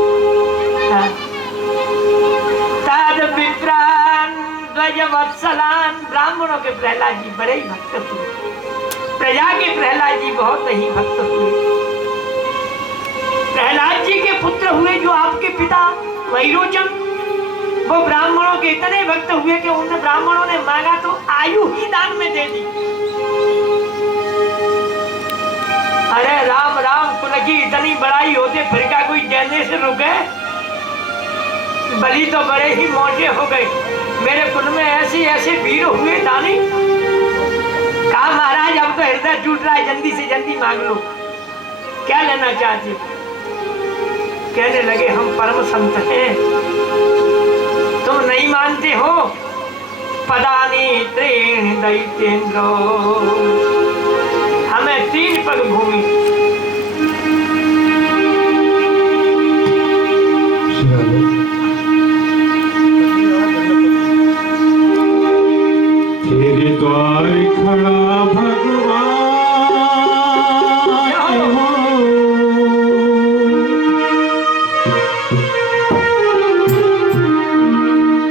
तद विप्रान ध्वज वत्सलान, ब्राह्मणों के प्रहलाद जी बड़े ही भक्त हुए, प्रजा के प्रहलाद जी बहुत ही भक्त हुए। प्रहलाद जी के पुत्र हुए जो आपके पिता वैरोचन, वो ब्राह्मणों के इतने भक्त हुए कि उन ब्राह्मणों ने मांगा तो आयु ही दान में दे दी। अरे राम राम, कुल की इतनी बड़ाई होते फिर क्या कोई देने से रुके? बलि तो बड़े ही मोटे हो गए। मेरे कुल में ऐसे ऐसे वीर हुए दानी। कहा महाराज अब तो हृदय टूट रहा है, जल्दी से जल्दी मांग लो, क्या लेना चाहते हो? कहने लगे हम परम संत हैं, तुम नहीं मानते हो? पदानी त्रीण दैत्येंद्रो, हमें 3 पग भूमि। तेरे द्वार खड़ा भगवान हो,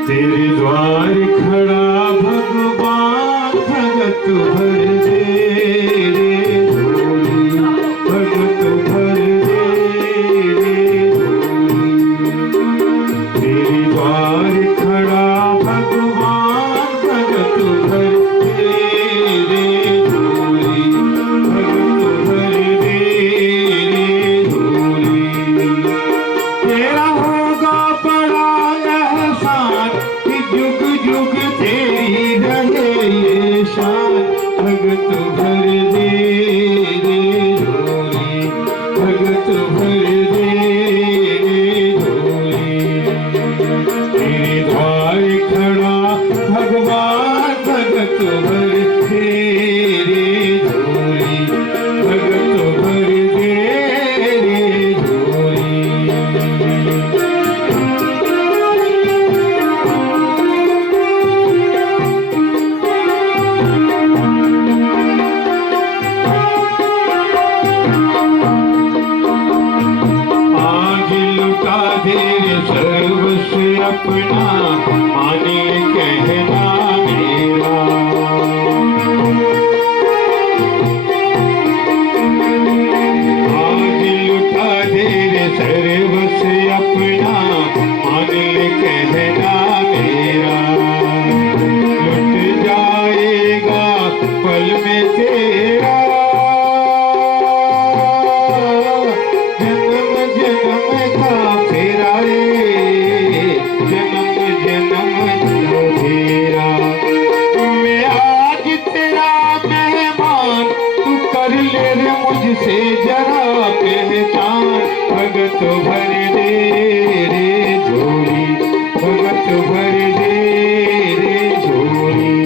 तेरे द्वार खड़ा भगवान, भगत भर दे रे झोली, भगत भर दे रे झोली। तेरे द्वार खड़ा भगवान, भगत भर दे रे झोली, भगत भर दे रे झोली। तेरा होगा बड़ा एहसान कि जुग जुग तेरी रहे ये शान, भगत भर दे रे झोली, भगत भर दे रे झोली। तेरे द्वार खड़ा भगवान, भगत भर दे रे झोली, भगत भर दे रे झोली। आज लुटा दे रे सर्वस्व अपना, माने कहना मेरा। आज लुटा दे रे सर्वस्व अपना, माने कहना मेरा। लुट जाएगा पल में तेरा, जन्म जन्म का फेरा रे, जन्म जन्म का फेरा। मैं आज तेरा मेहमान, तू कर ले रे मुझसे जरा पहचान, भगत भर दे रे झोली, भगत भर दे रे झोली।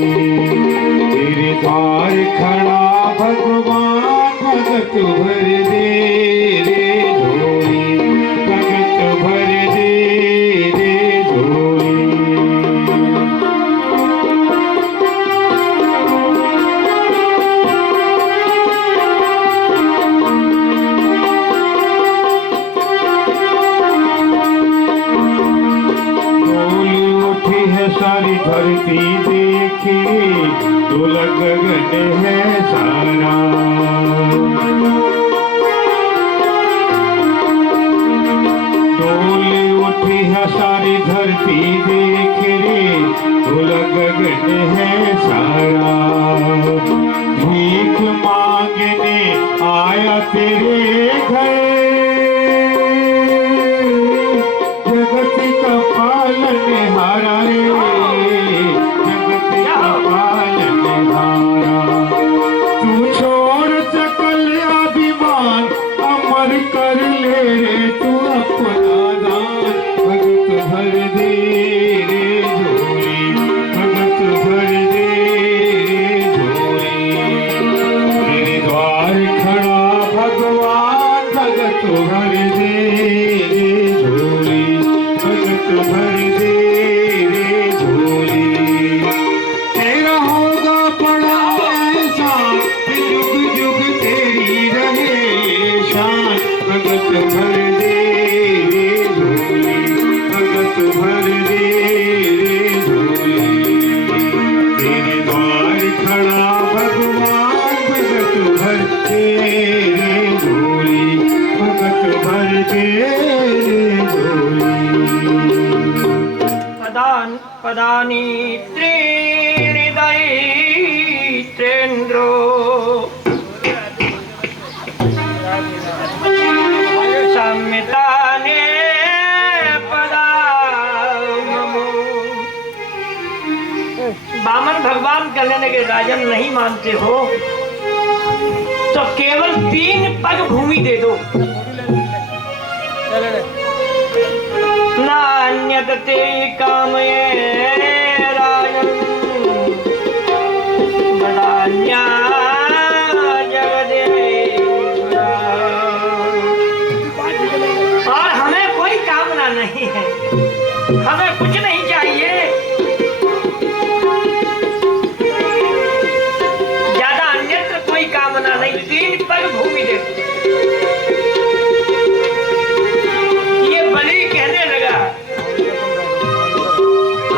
तेरे द्वार खड़ा भगवान, भगत भर दे रे झोली, भगत भर दे रे झोली। डोली उठी है सारी धरती देखी, डोला गगन है सारा। डोली उठी है सारी धरती देख रे, डोला गगन है सारा। भीख मांगने आया तेरे घर, जगत का पालन हारा रे, जगत का पालन हारा। तू छोड़ सकल अभिमान, अमर कर ले रे तू अपना दान, भगत भर दे रे झोली, भगत भर दे पदानि त्रीणि दैत्येन्द्रो संमितानि पदाममो। वामन भगवान कहने लगे राजन नहीं मानते हो तो केवल 3 पग भूमि दे दो, नान्यत ते कामये राजन बदान्या जगदेश्वरा। और हमें कोई कामना नहीं है, हमें कुछ नहीं चाहिए, ज्यादा अन्यत्र कोई कामना नहीं, 3 पग भूमि दे। ये बलि कहने लगा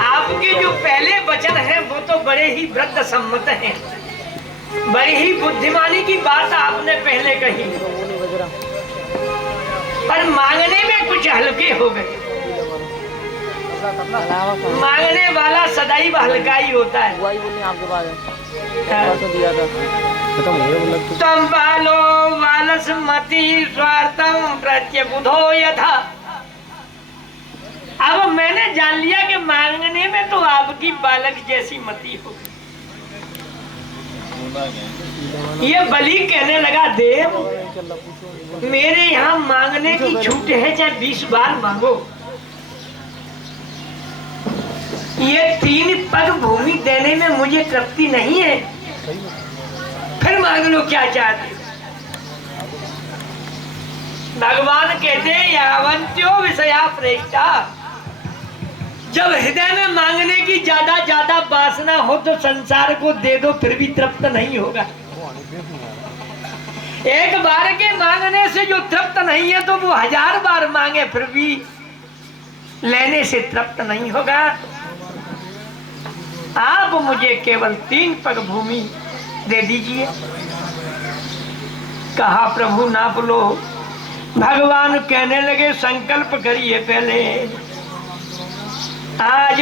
आपके जो पहले वचन है वो तो बड़े ही वृद्ध सम्मत हैं, बड़ी ही बुद्धिमानी की बात आपने पहले कही, पर मांगने में कुछ हल्के हो गए। मांगने वाला सदैव हल्का ही होता है। तम बालो वालसमति स्वार्थम प्रत्यबुधो यथा। अब मैंने जान लिया कि मांगने में तो आपकी बालक जैसी मति हो। ये बलि कहने लगा देव मेरे यहाँ मांगने की छूट है, चाहे 20 बार मांगो, ये 3 पग भूमि देने में मुझे तृप्ति नहीं है, फिर मांग लो क्या चाहते। भगवान कहते हैं यावन्त्यो विषया प्रेष्टा, जब हृदय में मांगने की ज्यादा वासना हो तो संसार को दे दो फिर भी तृप्त नहीं होगा। एक बार के मांगने से जो तृप्त नहीं है तो वो 1000 बार मांगे फिर भी लेने से तृप्त नहीं होगा। आप मुझे केवल 3 पग भूमि दे दीजिए। कहा प्रभु नाप लो। भगवान कहने लगे संकल्प करिए पहले, आज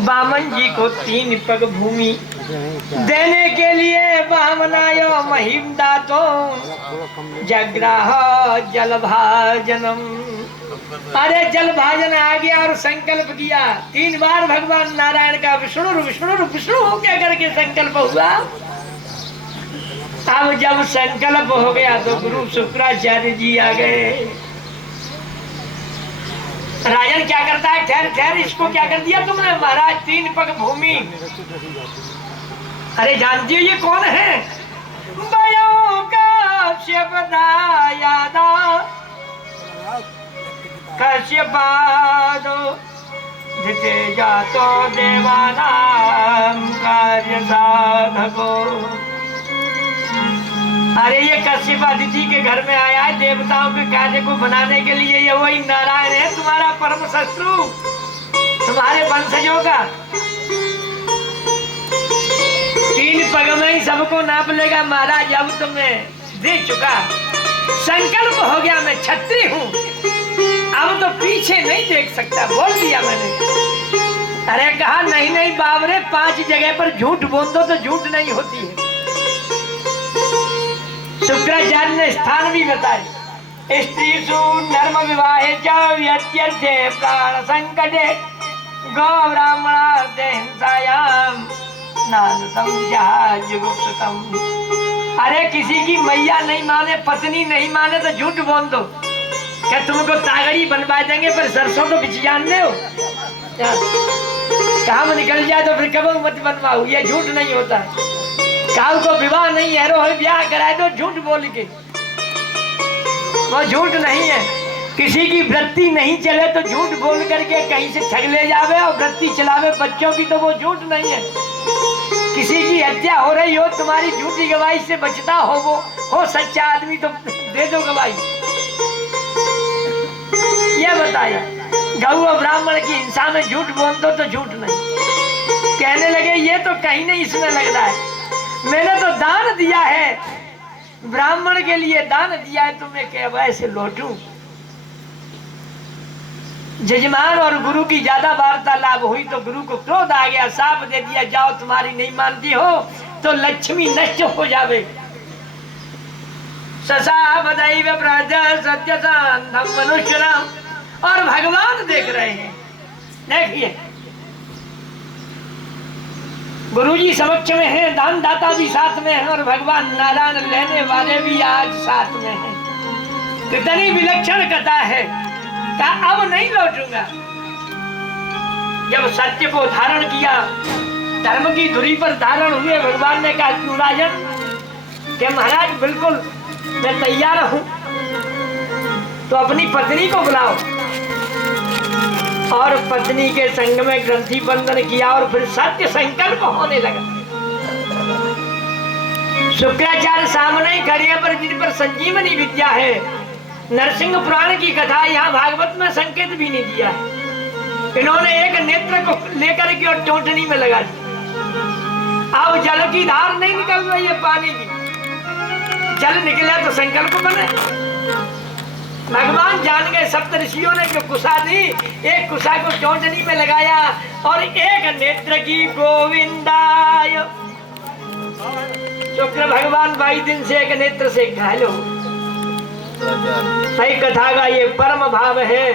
वामन जी को 3 पग भूमि देने के लिए वामनायो महिम दातो जग्राह जलभाजनम। अरे जल भाजन आ गया और संकल्प किया 3 बार भगवान नारायण का विष्णु विष्णु विष्णु हो क्या करके संकल्प हुआ। अब जब संकल्प हो गया तो गुरु शुक्राचार्य जी आ गए। राजन क्या करता है, ठहर ठहर, इसको क्या कर दिया तुमने महाराज 3 पग भूमि। अरे जानती हो ये कौन है, बयो कश्यप दायादा कश्यपादो जिते जातो देवानां कार्य साधको। अरे ये कश्यप अदिति के घर में आया है देवताओं के कार्य को बनाने के लिए। ये वही नारायण है तुम्हारा परम शत्रु, तुम्हारे वंशजों का। 3 पग में ही सबको नाप लेगा महाराज। अब तुम्हें दे चुका, संकल्प हो गया, मैं क्षत्रिय हूँ, अब तो पीछे नहीं देख सकता, बोल दिया मैंने। अरे कहा नहीं नहीं बाबरे, 5 जगह पर झूठ बोल दो तो झूठ नहीं होती है। शुक्राचार्य ने स्थान भी बताए। स्त्रीषु नर्म विवाहे च व्यत्यर्थे प्राण संकटे गौ ब्राह्मणार्थे हिंसायां नानतम जुगुप्सुतम। अरे किसी की मैया नहीं माने, पत्नी नहीं माने तो झूठ बोल दो। क्या तुमको तागड़ी बनवा देंगे पर सरसों तो बिछ जानते हो, काम निकल जाए तो फिर कब मत बनवाओ, ये झूठ नहीं होता। काल को विवाह नहीं है, रो ब्याह कराए तो झूठ बोल के, वो झूठ नहीं है। किसी की वृत्ति नहीं चले तो झूठ बोल करके कहीं से ठग ले जावे और वृत्ति चलावे बच्चों की, तो वो झूठ नहीं है। किसी की हत्या हो रही हो, तुम्हारी झूठी गवाही से बचता हो, वो हो सच्चा आदमी तो दे दो गवाही। ये बताया गौ और ब्राह्मण की हिंसा में झूठ बोल दो तो झूठ नहीं। कहने लगे ये तो कहीं नहीं इसमें लग रहा है, मैंने तो दान दिया है, ब्राह्मण के लिए दान दिया है, तुम्हें क्या वैसे लौटूं। जजमान और गुरु की ज्यादा वार्तालाप हुई तो गुरु को क्रोध आ गया, साफ दे दिया, जाओ तुम्हारी नहीं मानती हो तो लक्ष्मी नष्ट हो जावे। ससा बदैव ब्रज सत्य संधम मनुष्य नाम। और भगवान देख रहे हैं, देखिए गुरुजी समक्ष में है, दान दाता भी साथ में है और भगवान नारायण लेने वाले भी आज साथ में हैं। कितनी विलक्षण कथा है। कहा अब नहीं लौटूंगा। जब सत्य को धारण किया, धर्म की धुरी पर धारण हुए, भगवान ने कहा क्यों राजन कि महाराज बिल्कुल मैं तैयार हूं, तो अपनी पत्नी को बुलाओ। और पत्नी के संग में ग्रंथि बंधन किया और फिर सत्य संकल्प होने लगा। शुक्राचार्य सामने खड़े पर जिन पर संजीवनी विद्या है, नरसिंह पुराण की कथा यहाँ भागवत में संकेत भी नहीं दिया है। इन्होंने एक नेत्र को लेकर के और टोटनी में लगा दिया। अब जल की धार नहीं निकल रही है, पानी की जल निकला तो संकल्प बने। भगवान जान गए, सप्तऋषियों ने जो कुशा दी, एक कुशा को टोटनी में लगाया और एक नेत्र की गोविंदाय। शुक्र भगवान 22 दिन से एक नेत्र से घायल हो। सही कथा का ये परम भाव है।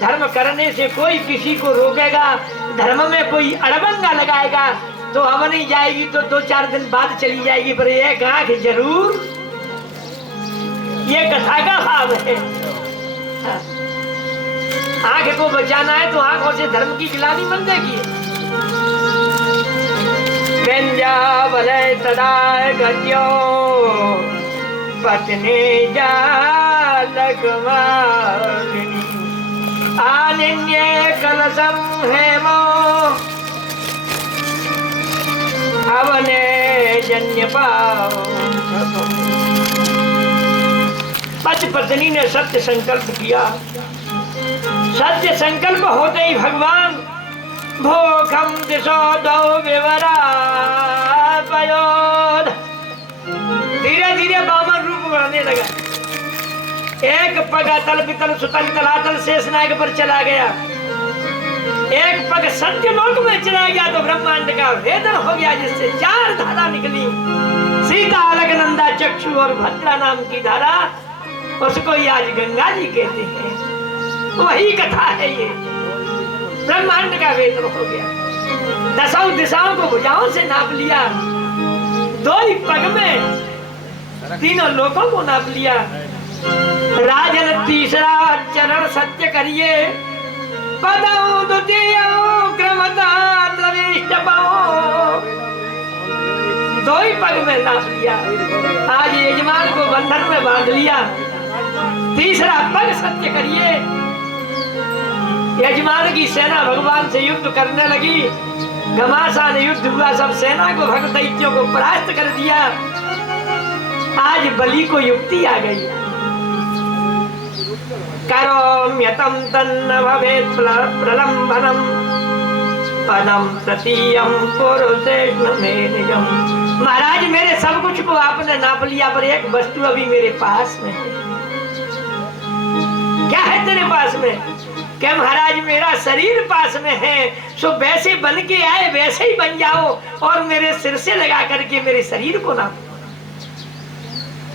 धर्म करने से कोई किसी को रोकेगा, धर्म में कोई अड़बंगा लगाएगा तो अब नहीं जाएगी, तो 2-4 दिन बाद चली जाएगी, पर एक आंख जरूर। ये कथा का भाव है। आंख को बचाना है तो आंखों से धर्म की गिलानी बन जाएगी। तदा गत्यो पत्नी जालकमालिनी आनिन्ये कलशम हेमो अवने जन्यपाओ। पत्नी ने सत्य संकल्प किया। सत्य संकल्प होते ही भगवान भोखम दिशो दो विवरा पयोद, धीरे धीरे वामन रूप बढ़ने लगा। एक पग अतल पितल सुतल तलातल शेषनाग पर चला गया, एक पग सत्यलोक में चला गया तो ब्रह्मांड का वेदन हो गया, जिससे 4 धारा निकली। सीता अलकनंदा चक्षु और भद्रा नाम की धारा, उसको ही आज गंगा जी कहते हैं। वही कथा है ये। ब्रह्मांड का वेदन हो गया। 10 दिशाओं को भुजाओं से नाप लिया, 2 ही पग में 3 लोकों को नाप लिया। राजन तीसरा चरण सत्य करिए, पदौ द्वितीय क्रमता प्रविष्ट पाओ। 2 ही पग में नाप लिया। आज यजमान को बंधन में बांध लिया। तीसरा पग सत्य करिए। यजमान की सेना भगवान से युद्ध करने लगी। घमासान युद्ध हुआ, सब सेना को भक्त दैत्यों को परास्त कर दिया। आज बलि को युक्ति आ गई। करोम्यतं तन्न भवेत् प्रलम्बनम् पदम तृतीयं पुरुषेष्वमेनियम्। महाराज मेरे सब कुछ को आपने नाप लिया, पर एक वस्तु अभी मेरे पास में है। क्या है तेरे पास में? क्या महाराज मेरा शरीर पास में है, सो वैसे बन के आए वैसे ही बन जाओ और मेरे सिर से लगा करके मेरे शरीर को नापो।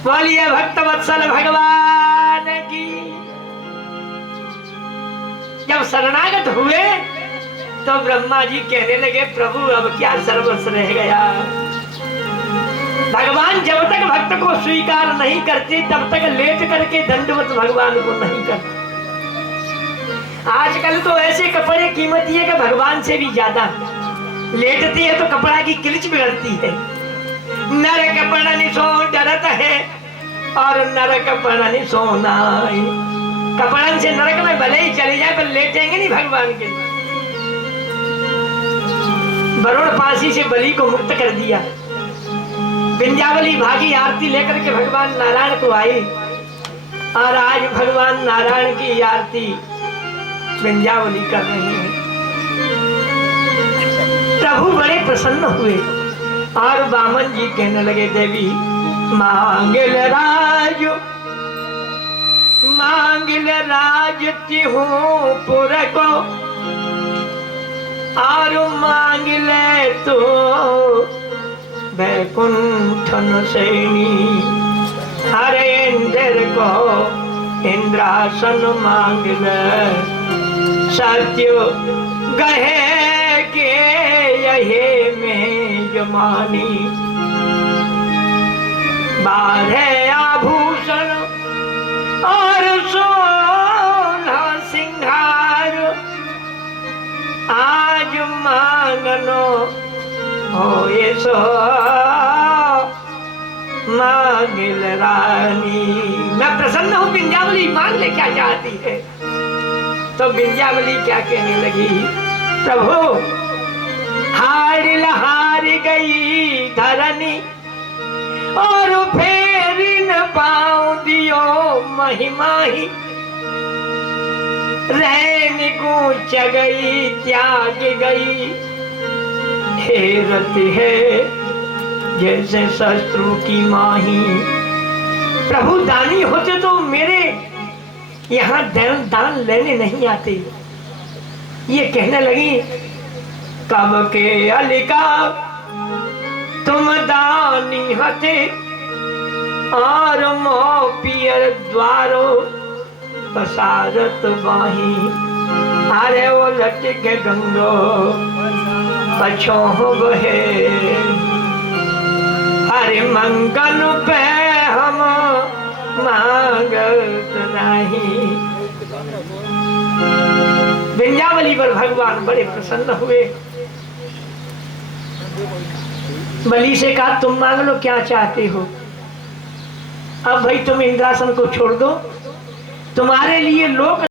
बोलिए भक्त वत्सल भगवान की। जब शरणागत हुए तो ब्रह्मा जी कहने लगे, प्रभु अब क्या सर्वस्व रह गया। भगवान जब तक भक्त को स्वीकार नहीं करते तब तक लेट करके दंडवत भगवान को नहीं करते। आजकल तो ऐसे कपड़े कीमती है कि भगवान से भी ज्यादा। लेटती है तो कपड़ा की किलिच बिगड़ती है। नर कपड़ा नहीं सो डरत है और नर कपड़ा नहीं सोना। कपड़न से नरक में भले ही चले जाए पर लेटेंगे नहीं भगवान के लिए। वरुण फांसी से बलि को मुक्त कर दिया। विंध्यावली भागी आरती लेकर के भगवान नारायण को आई और आज भगवान नारायण की आरती विंध्यावली कर रहे हैं। प्रभु बड़े प्रसन्न हुए और वामन जी कहने लगे, देवी मांगल राजो मांग ले राज तिहूं पुर को, और मांग ले तो बैकुंठन सैनी। हरे इंद्र को इंद्रासन मांग ले, सत्य गहे के यही में जमानी। 12 आभूषण और 16 सिंगार, आज मांगनो हो ये सो मांगिल रानी। मैं प्रसन्न हूँ, विंध्यावली मांग ले क्या चाहती है। तो विंध्यावली क्या कहने लगी, प्रभु हार गई धरनी, और फेर न पाऊं दियो महिमा ही। रहन गूंच गई त्याग गई, हेरत है जैसे शत्रु की माही। प्रभु दानी होते तो मेरे यहाँ दान लेने नहीं आते। ये कहने लगी, कब के अलिका तुम दानी हते, और मोह पियर द्वारो पसारत बाही। अरे वो लटक गंगो पछो बहे, हरे मंगल पे हम मांगत नहीं। विंध्यावली पर भगवान बड़े प्रसन्न हुए। बलि से कहा, तुम मांग लो क्या चाहते हो। अब भाई तुम इंद्रासन को छोड़ दो, तुम्हारे लिए लोक